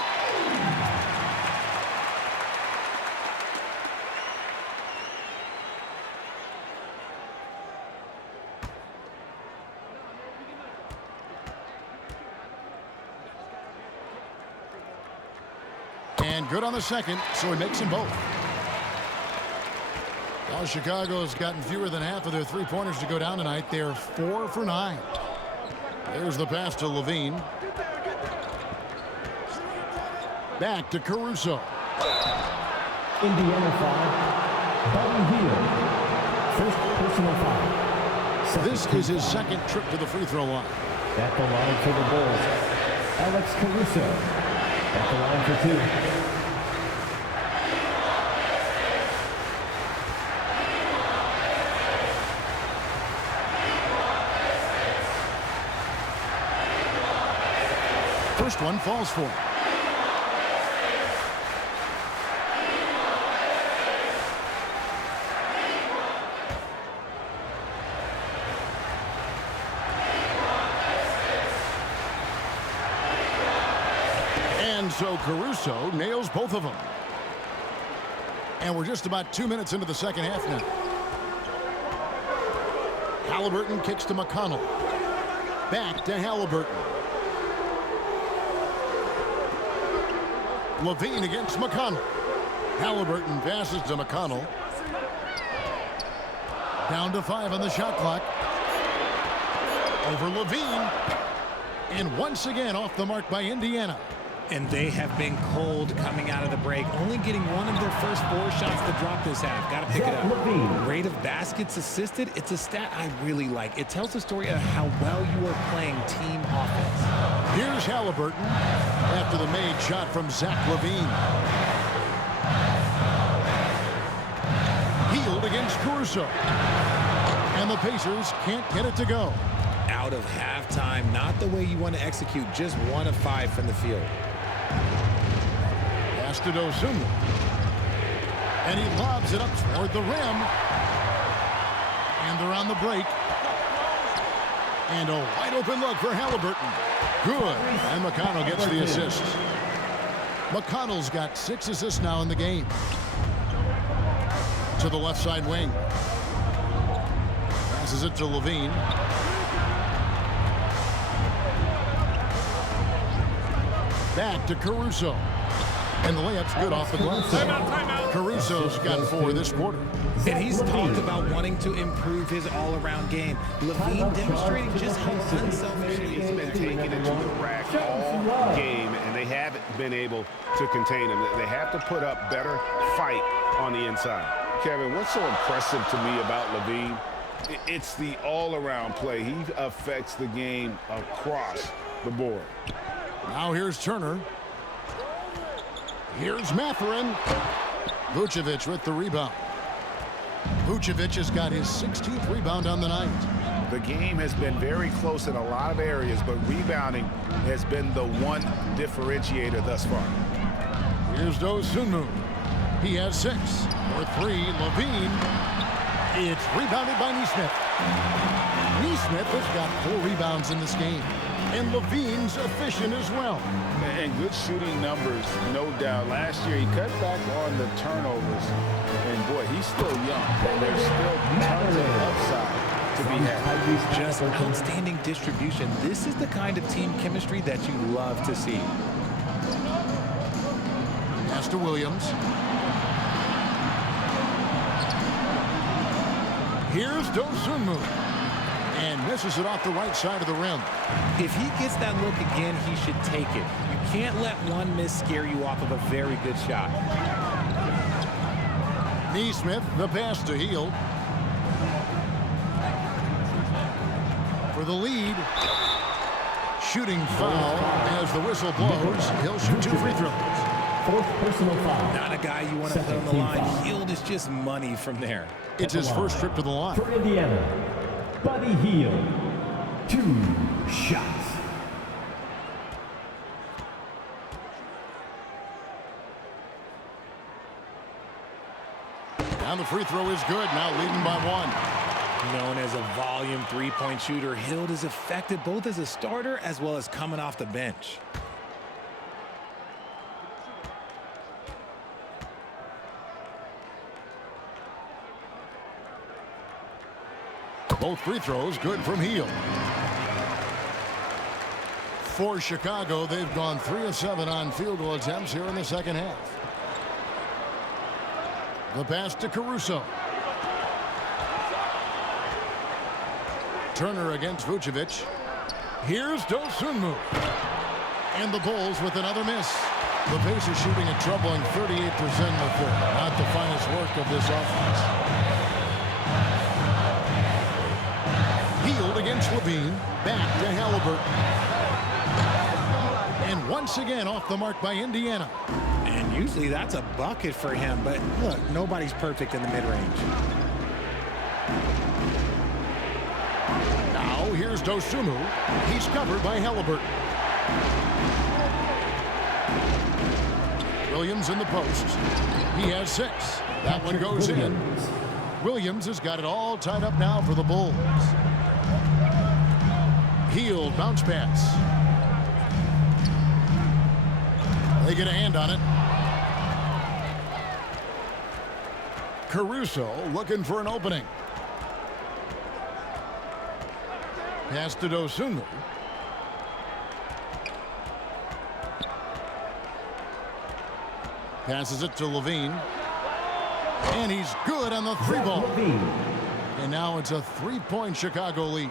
And good on the second, so he makes them both. While Chicago's gotten fewer than half of their three-pointers to go down tonight, they're 4 for 9. There's the pass to Lavine. Back to Caruso. Indiana foul. Buddy Hield. First personal foul. This is his second trip to the free throw line. At the line for the Bulls, Alex Caruso. At the line for 2. First one falls for him. And so Caruso nails both of them. And we're just about 2 minutes into the second half now. Halliburton kicks to McConnell. Back to Halliburton. Lavine against McConnell. Halliburton passes to McConnell. Down to 5 on the shot clock. Over Lavine. And once again off the mark by Indiana. And they have been cold coming out of the break, only getting one of their first 4 shots to drop this half. Got to pick it Zach up. Lavine. Rate of baskets assisted, it's a stat I really like. It tells the story of how well you are playing team offense. Here's Halliburton after the made shot from Zach Lavine. Healed against Caruso. And the Pacers can't get it to go. Out of halftime, not the way you want to execute, just 1 of 5 from the field. Pass to Dosunmu. And he lobs it up toward the rim. And they're on the break. And a wide open look for Halliburton. Good. And McConnell gets the assist. McConnell's got 6 assists now in the game. To the left side wing. Passes it to Lavine. Back to Caruso. And the layup's good off the glass. Caruso's got 4 this quarter. And he's talked about wanting to improve his all-around game. Lavine demonstrating just how unselfish he is. He's been taking it to the rack all game, and they haven't been able to contain him. They have to put up better fight on the inside. Kevin, what's so impressive to me about Lavine? It's the all-around play. He affects the game across the board. Now here's Turner. Here's Mathurin. Vucevic with the rebound. Vucevic has got his 16th rebound on the night. The game has been very close in a lot of areas, but rebounding has been the one differentiator thus far. Here's Dosunmu. He has 6. For 3, Lavine. It's rebounded by Nesmith. Nesmith has got 4 rebounds in this game. And Lavine's efficient as well. And good shooting numbers, no doubt. Last year, he cut back on the turnovers. And, boy, he's still young. And there's still tons of upside to be had. Just outstanding distribution. This is the kind of team chemistry that you love to see. Pass to Williams. Here's Dosunmu. And misses it off the right side of the rim. If he gets that look again, he should take it. You can't let one miss scare you off of a very good shot. Nesmith, the pass to Hield. For the lead. Shooting foul as the whistle blows. He'll shoot 2 free throws. 4th personal foul. Not a guy you want to put on the line. Hield is just money from there. It's his first trip to the line. For Indiana, Buddy Hield. 2 shots. And the free throw is good. Now leading by 1. Known as a volume 3-point shooter, Hield is effective both as a starter as well as coming off the bench. Both free throws good from Hield. For Chicago, they've gone 3 of 7 on field goal attempts here in the second half. The pass to Caruso. Turner against Vucevic. Here's Dosunmu. And the Bulls with another miss. The Pacers shooting a troubling 38% in the third. Not the finest work of this offense. Hield against Lavine. Back to Halliburton. And once again off the mark by Indiana. And usually that's a bucket for him, but look, nobody's perfect in the mid-range. Now here's Dosunmu. He's covered by Halliburton. Williams in the post. He has 6. That one goes in. Williams has got it all tied up now for the Bulls. Hield bounce pass. They get a hand on it. Caruso looking for an opening. Pass to Dosunmu. Passes it to Lavine. And he's good on the 3-ball. And now it's a 3-point Chicago lead.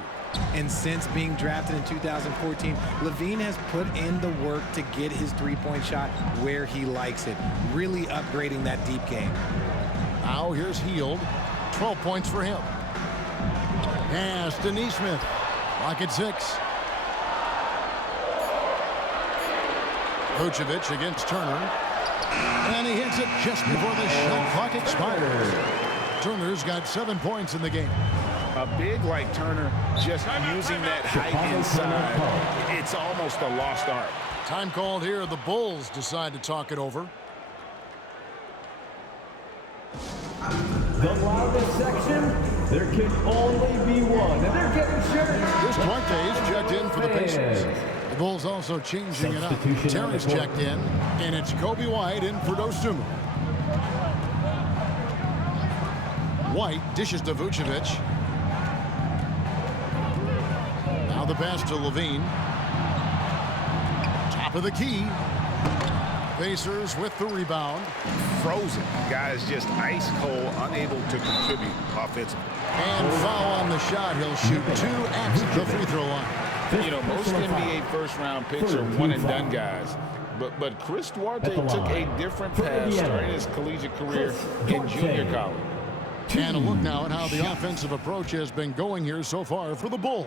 And since being drafted in 2014, Lavine has put in the work to get his 3-point shot where he likes it, really upgrading that deep game. Now here's Hield. 12 points for him. Pass to Nesmith. Lock at 6. Vucevic against Turner. And he hits it just before the shot clock expires. Turner's got 7 points in the game. A big like Turner, just using that height inside, it's almost a lost art. Time called here. The Bulls decide to talk it over. The loudest section, there can only be one, and they're getting shirts. Here's Duarte's checked in for the Pacers. The Bulls also changing it up. Terry's checked in, and it's Kobe White in for Dosunmu. White dishes to Vucevic. Now the pass to Lavine. Top Top of the key. Pacers with the rebound. Frozen. Guys just ice cold, unable to contribute offensively. And foul on the shot. He'll shoot 2 at the free throw line. You know, most NBA first-round picks are one-and-done guys. But Chris Duarte took a different path starting his collegiate career in junior college. And a look now at how the offensive approach has been going here so far for the Bulls.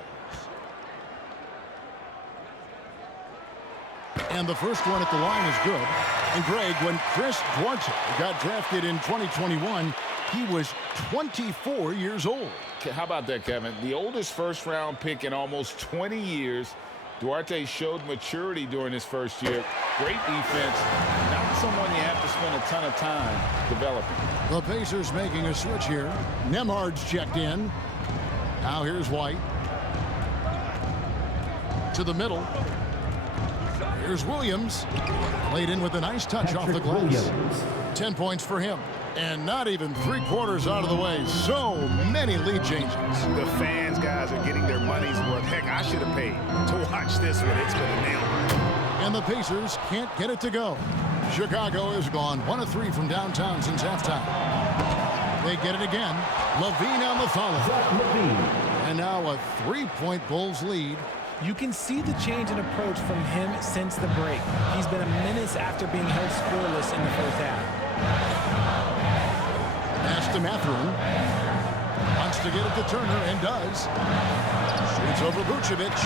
And the first one at the line is good. And Greg, when Chris Duarte got drafted in 2021, he was 24 years old. How about that, Kevin? The oldest first-round pick in almost 20 years. Duarte showed maturity during his first year. Great defense. Not someone you have to spend a ton of time developing. The Pacers making a switch here. Nembhard's checked in. Now here's White. To the middle. Here's Williams. Played in with a nice touch off the glass. 10 points for him. And not even 3/4 out of the way. So many lead changes. The fans, guys, are getting their money's worth. Heck, I should have paid to watch this one. It's been a nail biter. And the Pacers can't get it to go. Chicago is gone 1 of 3 from downtown since halftime. They get it again. Lavine on the follow. And now a 3-point Bulls lead. You can see the change in approach from him since the break. He's been a menace after being held scoreless in the first half. Pass to Mathurin. Wants to get it to Turner and does. Shoots over Vucevic.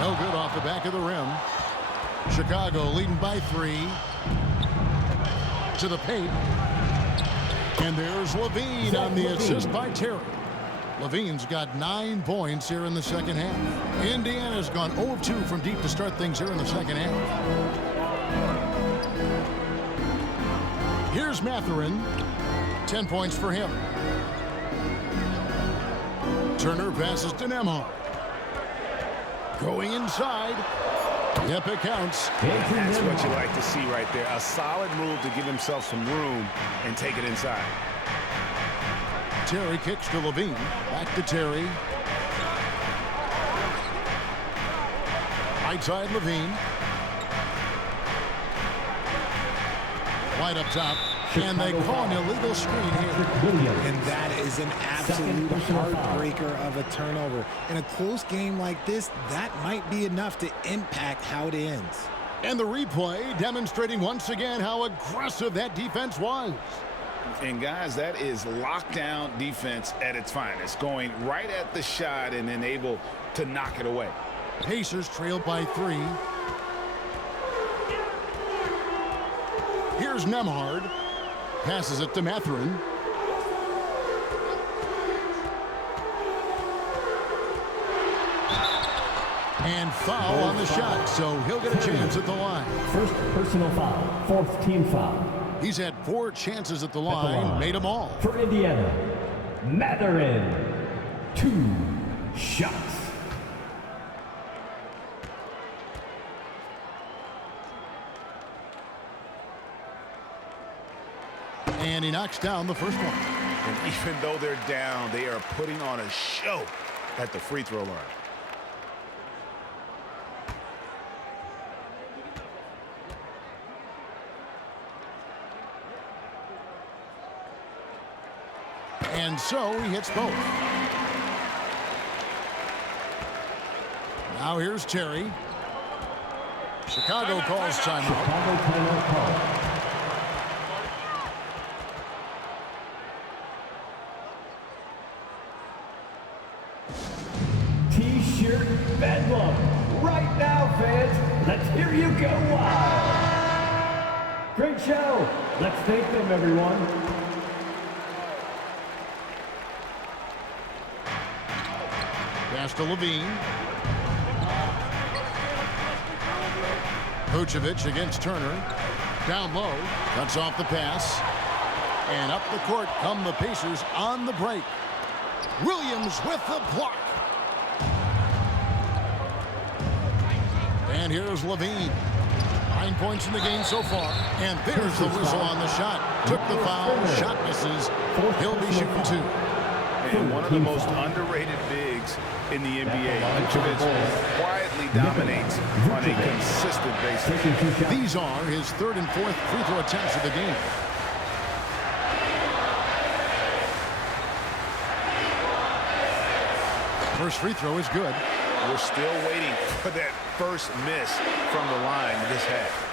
No good off the back of the rim. Chicago leading by 3. To the paint. And there's Lavine on the assist by Terry. Lavine's got 9 points here in the second half. Indiana's gone 0 of 2 from deep to start things here in the second half. Here's Mathurin. 10 points for him. Turner passes to Nembhard. Going inside. Yep, it counts. That's what you like to see right there. A solid move to give himself some room and take it inside. Terry kicks to Lavine. Back to Terry. Right side Lavine. White up top. And they call an illegal screen here. And that is an absolute heartbreaker of a turnover. In a close game like this, that might be enough to impact how it ends. And the replay demonstrating once again how aggressive that defense was. And guys, that is lockdown defense at its finest. Going right at the shot and then able to knock it away. Pacers trail by 3. Here's Nembhard. Passes it to Mathurin. And foul on the shot, so he'll get a chance at the line. First personal foul, 4th team foul. He's had 4 chances at the line, made them all. For Indiana, Mathurin, 2 shots. And he knocks down the first one. And even though they're down, they are putting on a show at the free throw line. And so he hits both. Now here's Terry. Chicago calls timeout. Chicago timeout call. T-shirt bedlam. Right now, fans. Let's hear you go wild. Great show. Let's thank them, everyone. Pass to Lavine. Vucevic against Turner. Down low. Cuts off the pass. And up the court come the Pacers on the break. Williams with the block. And here's Lavine. 9 points in the game so far. And there's the whistle on the shot. Took the foul. Shot misses. He'll be shooting 2. and one of the most underrated bigs in the NBA. Vucevic quietly dominates on a consistent basis. These are his third and fourth free throw attempts of the game. First free throw is good. We're still waiting for that first miss from the line this half.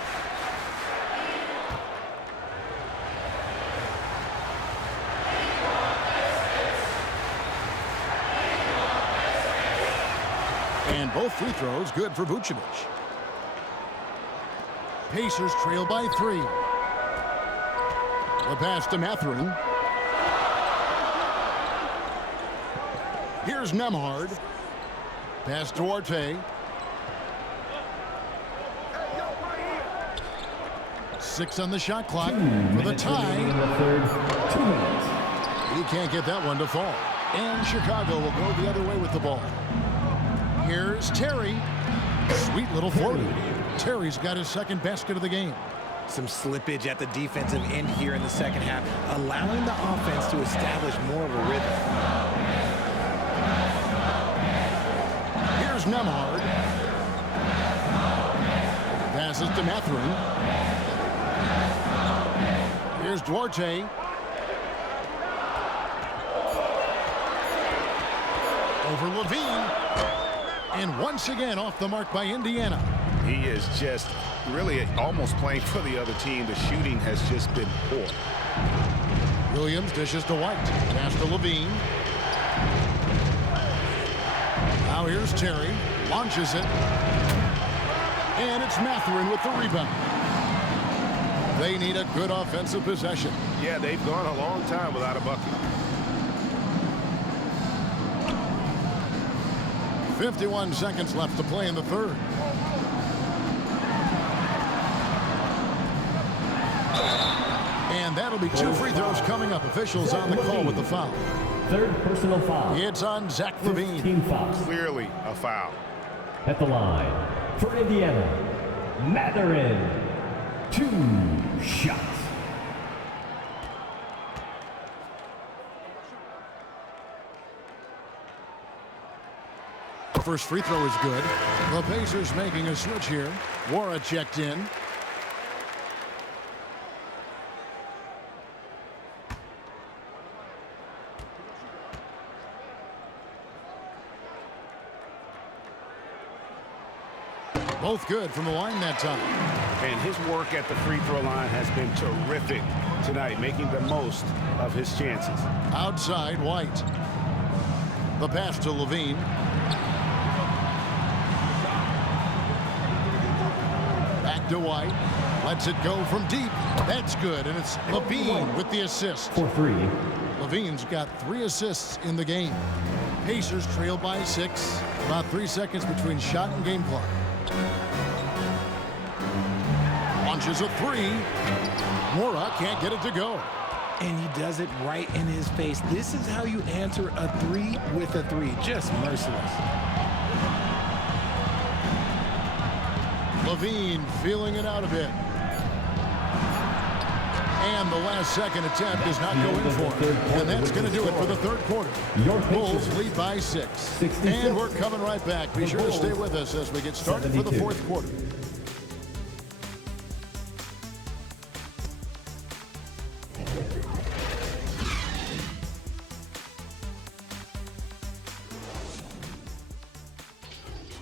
And both free throws good for Vucevic. Pacers trail by 3. The pass to Mathurin. Here's Nembhard. Pass to Duarte. 6 on the shot clock for the tie. 2 minutes. He can't get that one to fall. And Chicago will go the other way with the ball. Here's Terry. Sweet little floater. Terry's got his second basket of the game. Some slippage at the defensive end here in the second half, allowing the offense to establish more of a rhythm. Here's Nembhard. Passes to Mathurin. Here's Duarte. Over Lavine. And once again off the mark by Indiana. He is just really almost playing for the other team. The shooting has just been poor. Williams dishes to White. Pass to Lavine. Now here's Terry. Launches it. And it's Mathurin with the rebound. They need a good offensive possession. Yeah, they've gone a long time without a bucket. 51 seconds left to play in the third. And that'll be 2 free throws coming up. Officials on the call with the foul. Third personal foul. It's on Zach Lavine. 15 fouls. Clearly a foul. At the line for Indiana, Mathurin. 2 shots. First free throw is good. The Pacers making a switch here. Wara checked in. Both good from the line that time. And his work at the free throw line has been terrific tonight, making the most of his chances. Outside, White. The pass to Lavine. Back to White. Lets it go from deep. That's good, and it's Lavine with the assist. For 3. Lavine's got 3 assists in the game. Pacers trail by 6. About 3 seconds between shot and game clock. Launches a 3. Wara can't get it to go. And he does it right in his face. This is how you answer a 3 with a 3. Just merciless. Lavine feeling it out a bit. And the last second attempt is not going for him. And that's going to do it for the third quarter. Bulls lead by 6. And we're coming right back. Be sure to stay with us as we get started for the fourth quarter.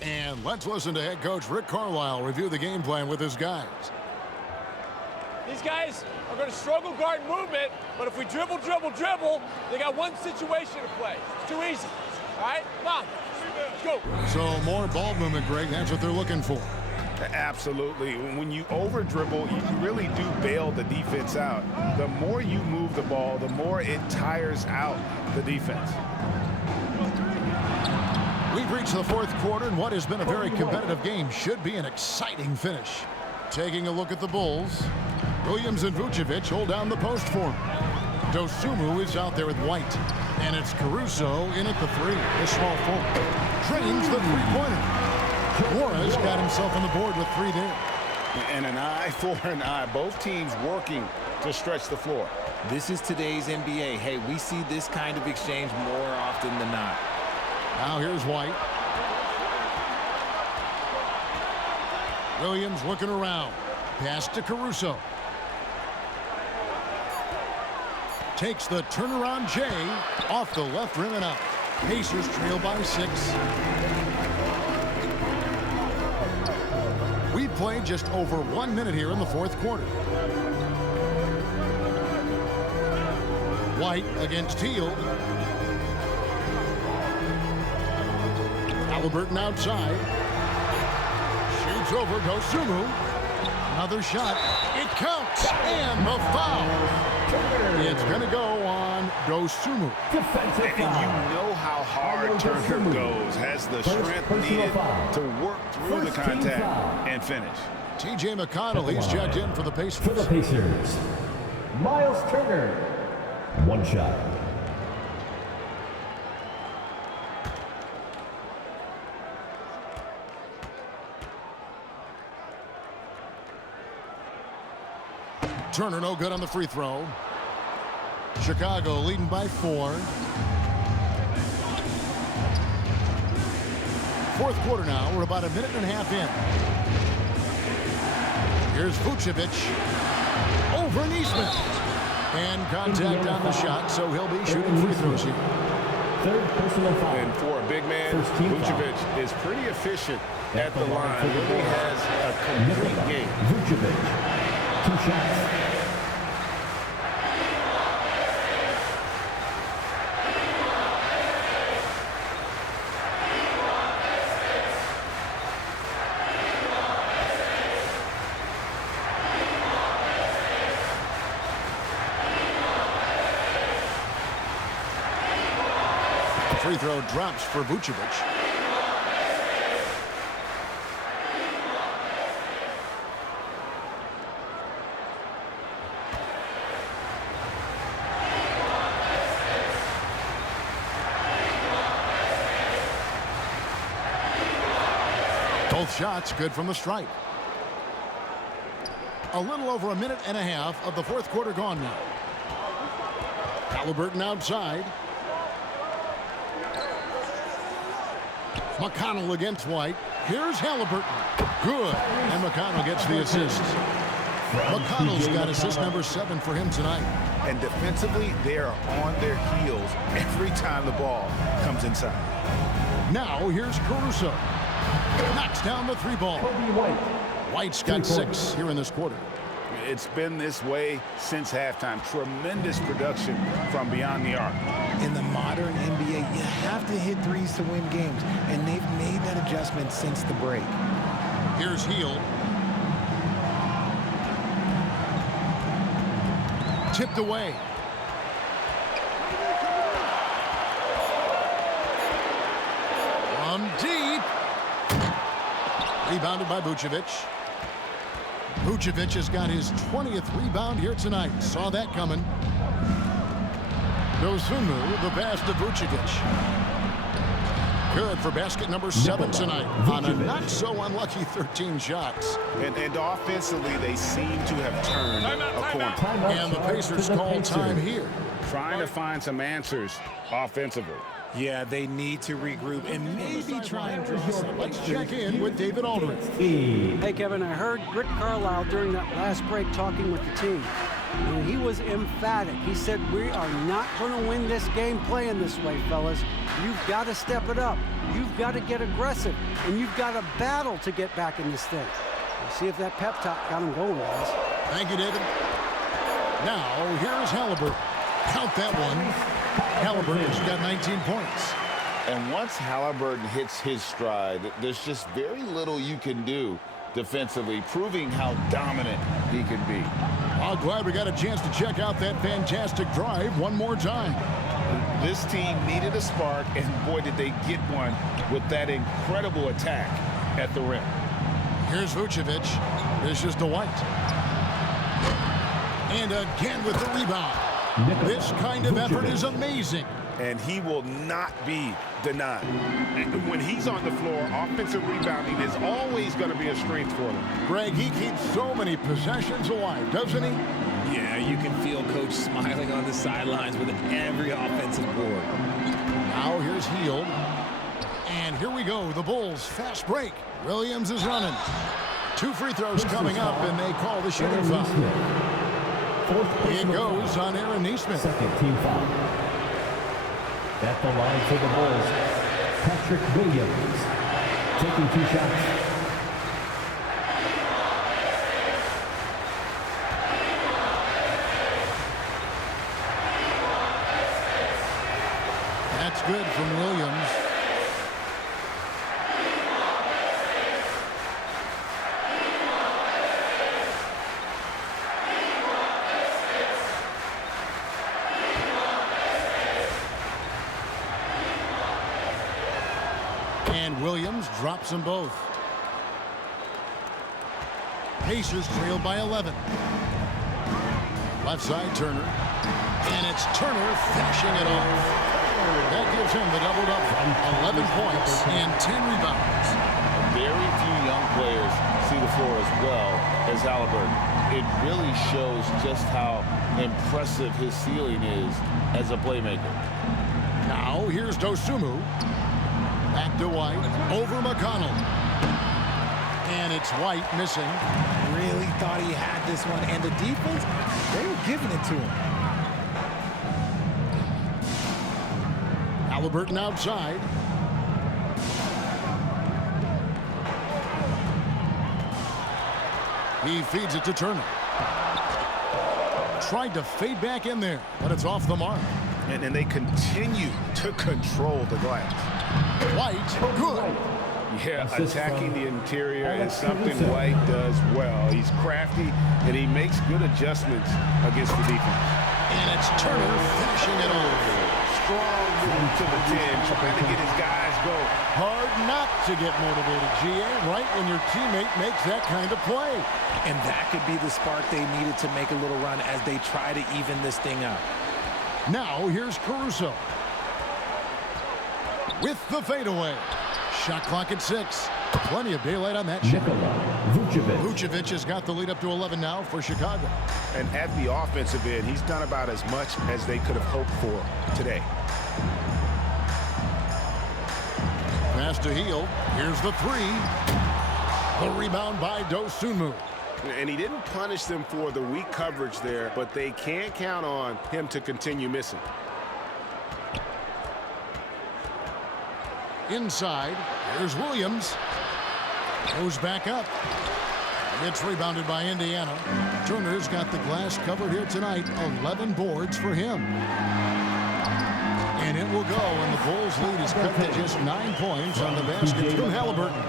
And let's listen to head coach Rick Carlisle review the game plan with his guys. These guys are going to struggle guard movement, but if we dribble, they got one situation to play. It's too easy. All right? Come on. Let's go. So more ball movement, Greg. That's what they're looking for. Absolutely. When you over dribble, you really do bail the defense out. The more you move the ball, the more it tires out the defense. We've reached the fourth quarter, and what has been a very competitive game should be an exciting finish. Taking a look at the Bulls, Williams and Vucevic hold down the post for him. Dosunmu is out there with White, and it's Caruso in at the 3. The small forward drains the three-pointer. Wara's got himself on the board with 3 there. And an eye for an eye. Both teams working to stretch the floor. This is today's NBA. Hey, we see this kind of exchange more often than not. Now here's White. Williams looking around. Pass to Caruso. Takes the turnaround J off the left rim and out. Pacers trail by 6. We played just over 1 minute here in the fourth quarter. White against Hield. Halliburton outside. Shoots over Dosunmu. Another shot. It counts. And the foul. It's going to go on Dosunmu. And you know how hard Turner goes. Has the strength needed to work through the contact and finish. T.J. McConnell, he's checked in for the Pacers. For the Pacers, Miles Turner. 1 shot. Turner no good on the free throw. Chicago leading by 4. Fourth quarter now. We're about a minute and a half in. Here's Vucevic. Over Neesmith. And contact on the shot, so he'll be shooting free throws here. Third personal foul. And for a big man, Vucevic is pretty efficient at the line. Really has a complete game. Vucevic. 2 shots. Free throw drops for Vucevic. Both shots good from the stripe. A little over a minute and a half of the fourth quarter gone now. Halliburton outside. McConnell against White. Here's Halliburton. Good. And McConnell gets the assist. McConnell's got assist number 7 for him tonight. And defensively, they are on their heels every time the ball comes inside. Now here's Caruso. Knocks down the 3 ball. White's got 6 here in this quarter. It's been this way since halftime. Tremendous production from beyond the arc. In the modern NBA, you have to hit threes to win games, and they've made that adjustment since the break. Here's Hield. Tipped away. From deep. Rebounded by Vucevic. Vucevic has got his 20th rebound here tonight. Saw that coming. Dosunmu, the pass to Vucevic. Good for basket number 7 tonight on a not-so-unlucky 13 shots. And offensively, they seem to have turned a corner. And the Pacers call time here. Trying to find some answers offensively. Yeah, they need to regroup and maybe try and draw some. Let's check in with David Aldridge. Hey, Kevin, I heard Rick Carlisle during that last break talking with the team. And he was emphatic. He said, we are not going to win this game playing this way, fellas. You've got to step it up. You've got to get aggressive. And you've got to battle to get back in this thing. We'll see if that pep talk got him going, guys. Thank you, David. Now, here's Halliburton. Count that one. Halliburton's got 19 points. And once Halliburton hits his stride, there's just very little you can do defensively, proving how dominant he can be. I'm glad we got a chance to check out that fantastic drive one more time. This team needed a spark, and boy, did they get one with that incredible attack at the rim. Here's Vucevic. This is Dwight. And again with the rebound. This kind of effort is amazing. And he will not be denied. When he's on the floor, offensive rebounding is always going to be a strength for him. Greg, he keeps so many possessions alive, doesn't he? Yeah, you can feel Coach smiling on the sidelines with every offensive board. Now here's Hield. And here we go. The Bulls fast break. Williams is running. 2 free throws coming up, and they call the shooting foul. It goes on Aaron Neesmith. Second team foul. At the line for the Bulls, Patrick Williams taking 2 shots. That's good from Williams. And Williams drops them both. Pacers trailed by 11. Left side, Turner. And it's Turner finishing it off. That gives him the double-double. 11 points and 10 rebounds. Very few young players see the floor as well as Halliburton. It really shows just how impressive his ceiling is as a playmaker. Now here's Dosunmu. Back to White. Over McConnell. And it's White missing. Really thought he had this one. And the defense, they were giving it to him. Halliburton outside. He feeds it to Turner. Tried to fade back in there, but it's off the mark. And they continue to control the glass. White, good. Yeah, attacking the interior is something White does well. He's crafty, and he makes good adjustments against the defense. And it's Turner finishing it off. Strong move to the 10, trying to get his guys going. Hard not to get motivated, GA, right when your teammate makes that kind of play. And that could be the spark they needed to make a little run as they try to even this thing up. Now here's Caruso. With the fadeaway. Shot clock at 6. Plenty of daylight on that shot. Vucevic has got the lead up to 11 now for Chicago. And at the offensive end, he's done about as much as they could have hoped for today. Pass to Hield. Here's the 3. The rebound by Dosunmu. And he didn't punish them for the weak coverage there, but they can't count on him to continue missing. Inside, here's Williams. Goes back up. It's rebounded by Indiana. Turner's got the glass covered here tonight. 11 boards for him. And it will go, and the Bulls lead is cut to just 9 points on the basket from Halliburton.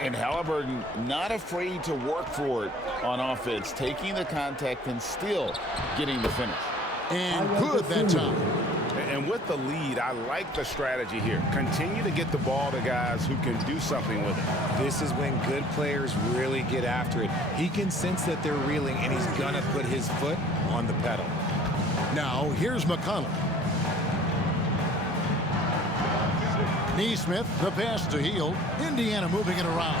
And Halliburton not afraid to work for it on offense, taking the contact and still getting the finish. And good that time. And with the lead, I like the strategy here. Continue to get the ball to guys who can do something with it. This is when good players really get after it. He can sense that they're reeling, and he's going to put his foot on the pedal. Now, here's McConnell. Neesmith, the pass to Hield. Indiana moving it around.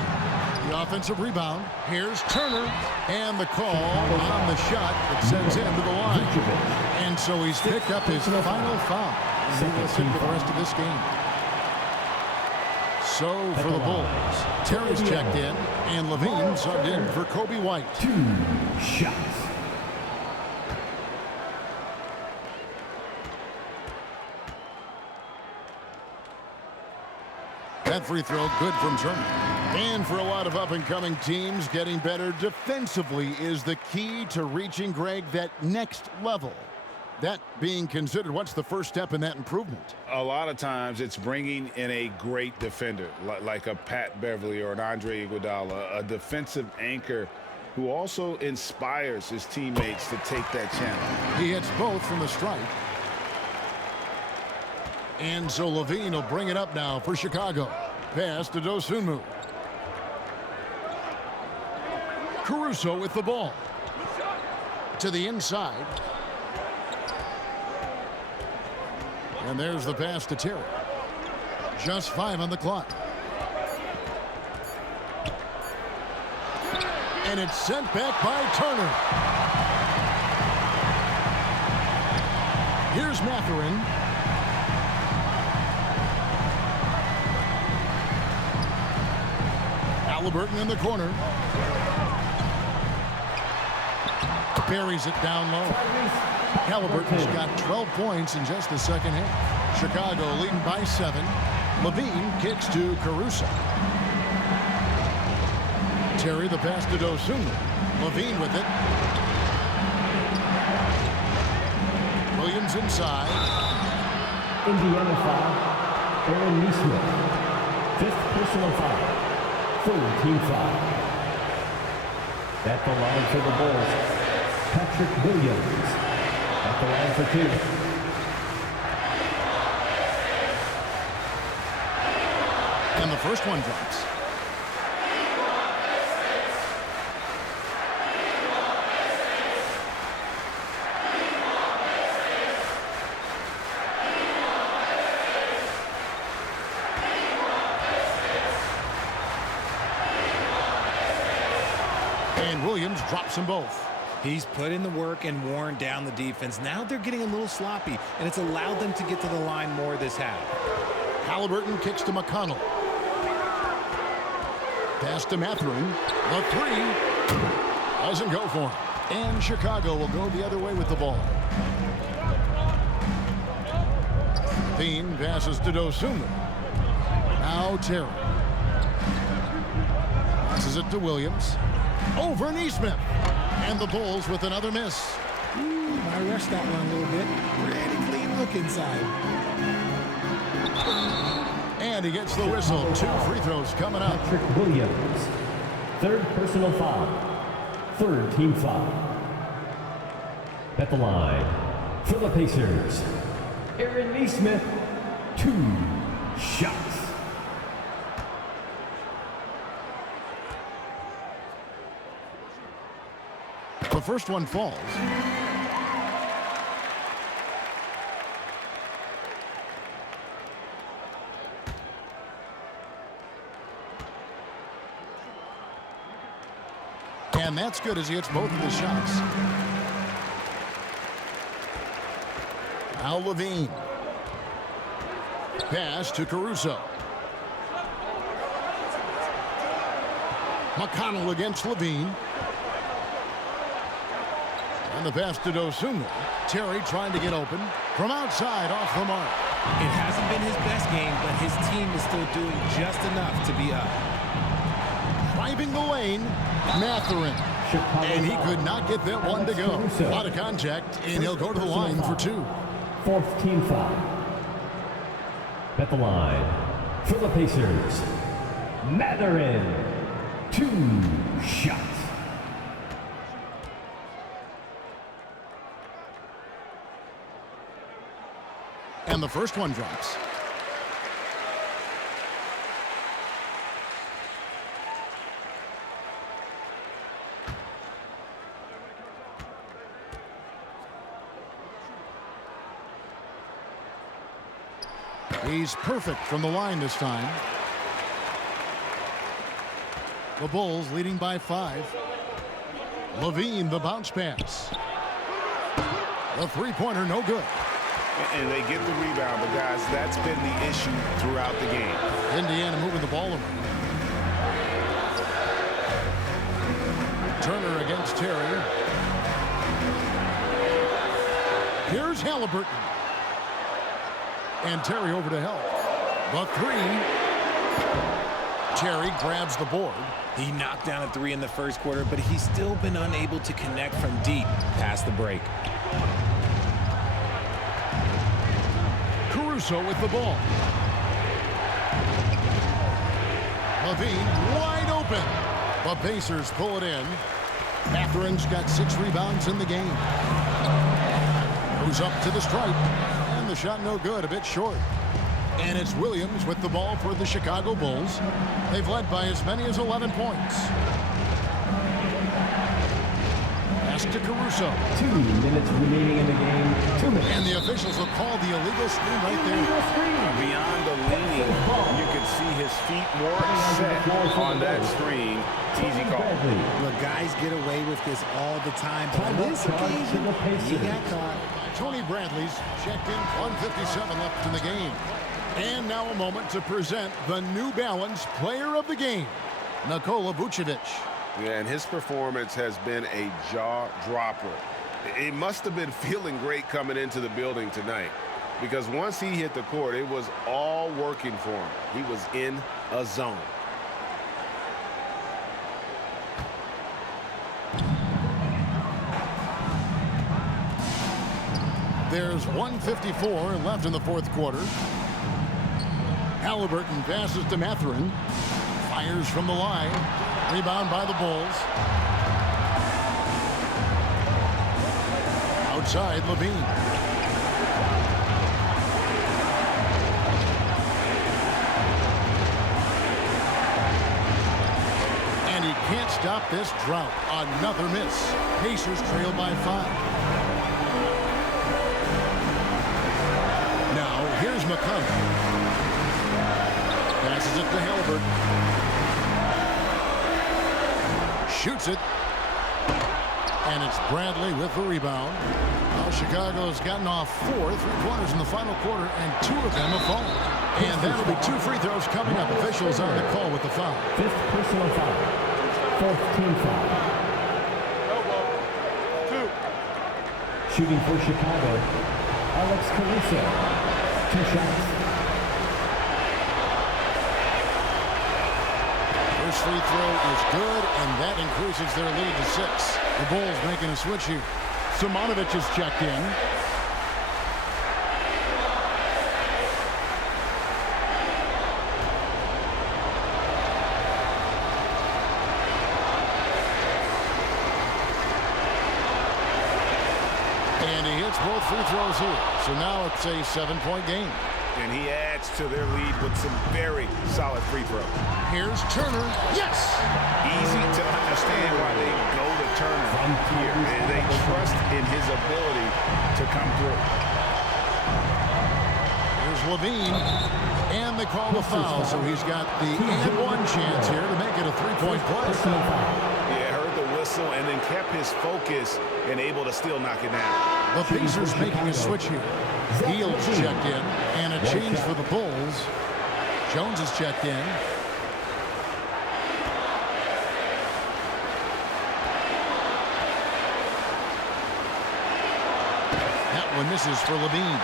The offensive rebound. Here's Turner. And the call on the shot that sends him to the line. And so he's picked up his final foul. And he will sit for the rest of this game. So for the Bulls, Terry's checked in, and Lavine subbed in for Kobe White. 2 shots. That free throw good from Turner. And for a lot of up-and-coming teams, getting better defensively is the key to reaching, Greg, that next level. That being considered, what's the first step in that improvement? A lot of times it's bringing in a great defender, like a Pat Beverly or an Andre Iguodala, a defensive anchor who also inspires his teammates to take that challenge. He hits both from the stripe. And so Lavine will bring it up now for Chicago. Pass to Dosunmu. Caruso with the ball. To the inside. And there's the pass to Terry. Just 5 on the clock. And it's sent back by Turner. Here's Mathurin. Halliburton in the corner. Buries it down low. Halliburton's got 12 points in just the second half. Chicago leading by 7. Lavine kicks to Caruso. Terry the pass to Dosunmu. Lavine with it. Williams inside. Indiana foul. Aaron Nesmith. 5th personal foul. 3rd team foul. At the line for the Bulls, Patrick Williams. At the line for 2. And the first one drops. And Williams drops them both. He's put in the work and worn down the defense. Now they're getting a little sloppy, and it's allowed them to get to the line more this half. Halliburton kicks to McConnell. Pass to Mathurin. The 3 doesn't go for him. And Chicago will go the other way with the ball. Lavine passes to Dosunmu. Now Terry. Passes it to Williams. Over Nesmith. And the Bulls with another miss. I rushed that one a little bit. Pretty clean look inside. And he gets the whistle. 2 free throws coming up. Patrick Williams. 3rd personal foul. 3rd team foul. At the line for the Pacers, Aaron Nesmith. 2 shots. The first one falls. And that's good as he hits both of the shots. Now Lavine. Pass to Caruso. McConnell against Lavine. And the pass to Dosunmu. Terry trying to get open from outside off the mark. It hasn't been his best game, but his team is still doing just enough to be up. Driving the lane, Mathurin. And he could not get that one to go. A lot of contact, and he'll go to the line for 2. 4th team foul. At the line for the Pacers, Mathurin. 2 shots. And the first one drops. He's perfect from the line this time. The Bulls leading by 5. Lavine, the bounce pass. The three-pointer, no good. And they get the rebound, but guys, that's been the issue throughout the game. Indiana moving the ball around. Turner against Terry. Here's Halliburton. And Terry over to help. The 3. Terry grabs the board. He knocked down a 3 in the first quarter, but he's still been unable to connect from deep past the break. Caruso with the ball. Lavine wide open. The Pacers pull it in. Mathurin's got 6 rebounds in the game. Goes up to the stripe. And the shot no good, a bit short. And it's Williams with the ball for the Chicago Bulls. They've led by as many as 11 points. Pass to Caruso. 2 minutes remaining in the game. 2 minutes. And the officials will call the illegal screen right there. Beyond the leaning, you can see his feet more set on that screen. Easy call. Look, guys get away with this all the time, but on this occasion, he got caught. Tony Bradley's checked in, 1:57 left in the game. And now a moment to present the New Balance Player of the Game, Nikola Vucevic. Yeah, and his performance has been a jaw-dropper. It must have been feeling great coming into the building tonight, because once he hit the court, it was all working for him. He was in a zone. There's 1:54 left in the fourth quarter. Halliburton passes to Mathurin. Fires from the line. Rebound by the Bulls. Outside, Lavine. And he can't stop this drought. Another miss. Pacers trail by 5. Now, here's McConnell. Passes it to Halliburton. Shoots it. And it's Bradley with the rebound. Now Chicago's gotten off 4 3-pointers in the final quarter, and 2 of them have fallen. And that'll be 2 free throws coming up. Officials on the call with the foul. 5th personal foul. 4th team foul. Shooting for Chicago, Alex Caruso. 2 shots. First free throw is good, and that increases their lead to 6. The Bulls making a switch here. Simonovic is checked in. And he hits both free throws here. So now it's a 7-point game. And he adds to their lead with some very solid free throws. Here's Turner. Yes! Easy to understand why they go to Turner here. And they trust in his ability to come through. Here's Lavine. And they call the foul, so he's got the and-one chance here to make it a 3-point play. Yeah, heard the whistle and then kept his focus and able to still knock it down. The Pacers making a switch here. Beal's checked in, and a change for the Bulls. Jones is checked in. That one misses for Lavine.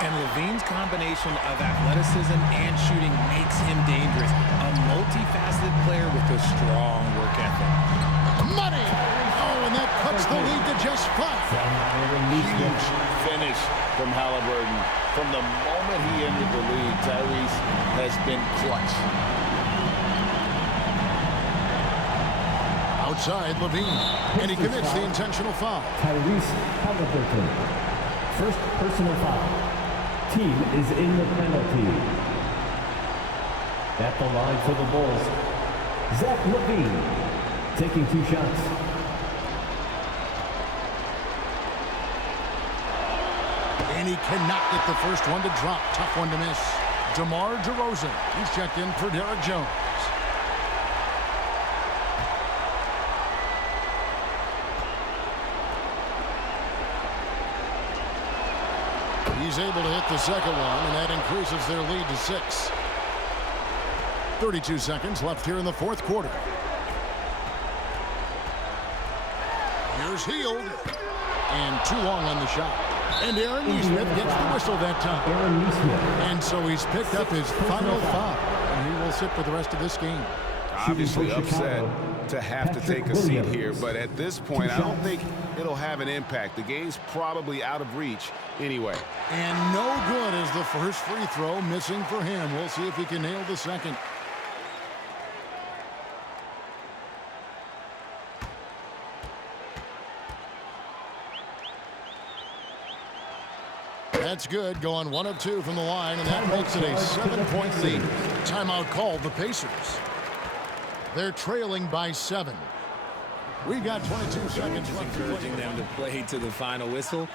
And Lavine's combination of athleticism and shooting makes him dangerous. A multifaceted player with a strong work ethic. Money! Oh, and that cuts the lead to just 5. Huge finish from Halliburton. From the moment he entered the league, Tyrese has been clutch. Outside, Lavine. And he commits the intentional foul. Tyrese Halliburton. First personal foul. Team is in the penalty. At the line for the Bulls, Zach Lavine taking 2 shots. And he cannot get the first one to drop. Tough one to miss. Demar DeRozan. He's checked in for Derek Jones. He's able to hit the second one, and that increases their lead to 6. 32 seconds left here in the fourth quarter. Here's Hield. And too long on the shot. And Aaron Nesmith gets the whistle that time. And so he's picked up his final foul. And he will sit for the rest of this game. Obviously upset to have to take a seat here, but at this point, I don't think it'll have an impact. The game's probably out of reach anyway. And no good is the first free throw, missing for him. We'll see if he can nail the second. That's good, going 1 of 2 from the line, and that makes it a 7-point lead. Timeout called the Pacers. They're trailing by 7. We've got 22 seconds left. Encouraging them to play to the final whistle,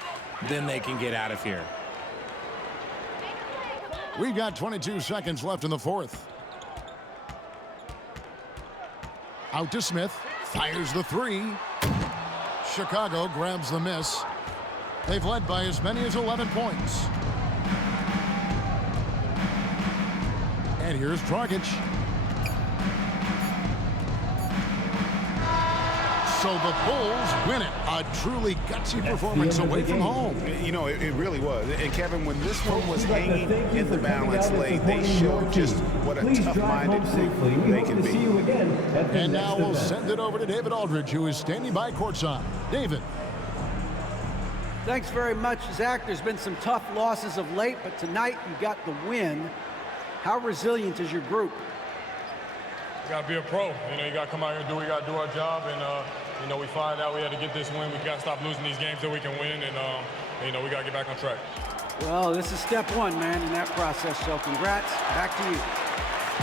then they can get out of here. We've got 22 seconds left in the fourth. Out to Smith, fires the 3. Chicago grabs the miss. They've led by as many as 11 points. And here's Dragic. So the Bulls win it. A truly gutsy performance away from home. You know, it really was. And Kevin, when this one was hanging in the balance late, they showed just what a tough-minded group they can be. And now we'll send it over to David Aldridge, who is standing by courtside. David. Thanks very much, Zach. There's been some tough losses of late, but tonight you got the win. How resilient is your group? You got to be a pro. You know, you got to come out here and do what we got to do our job. And, you know, we find out we had to get this win. We got to stop losing these games that we can win. And, you know, we got to get back on track. Well, this is step one, man, in that process. So congrats. Back to you.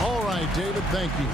All right, David, thank you.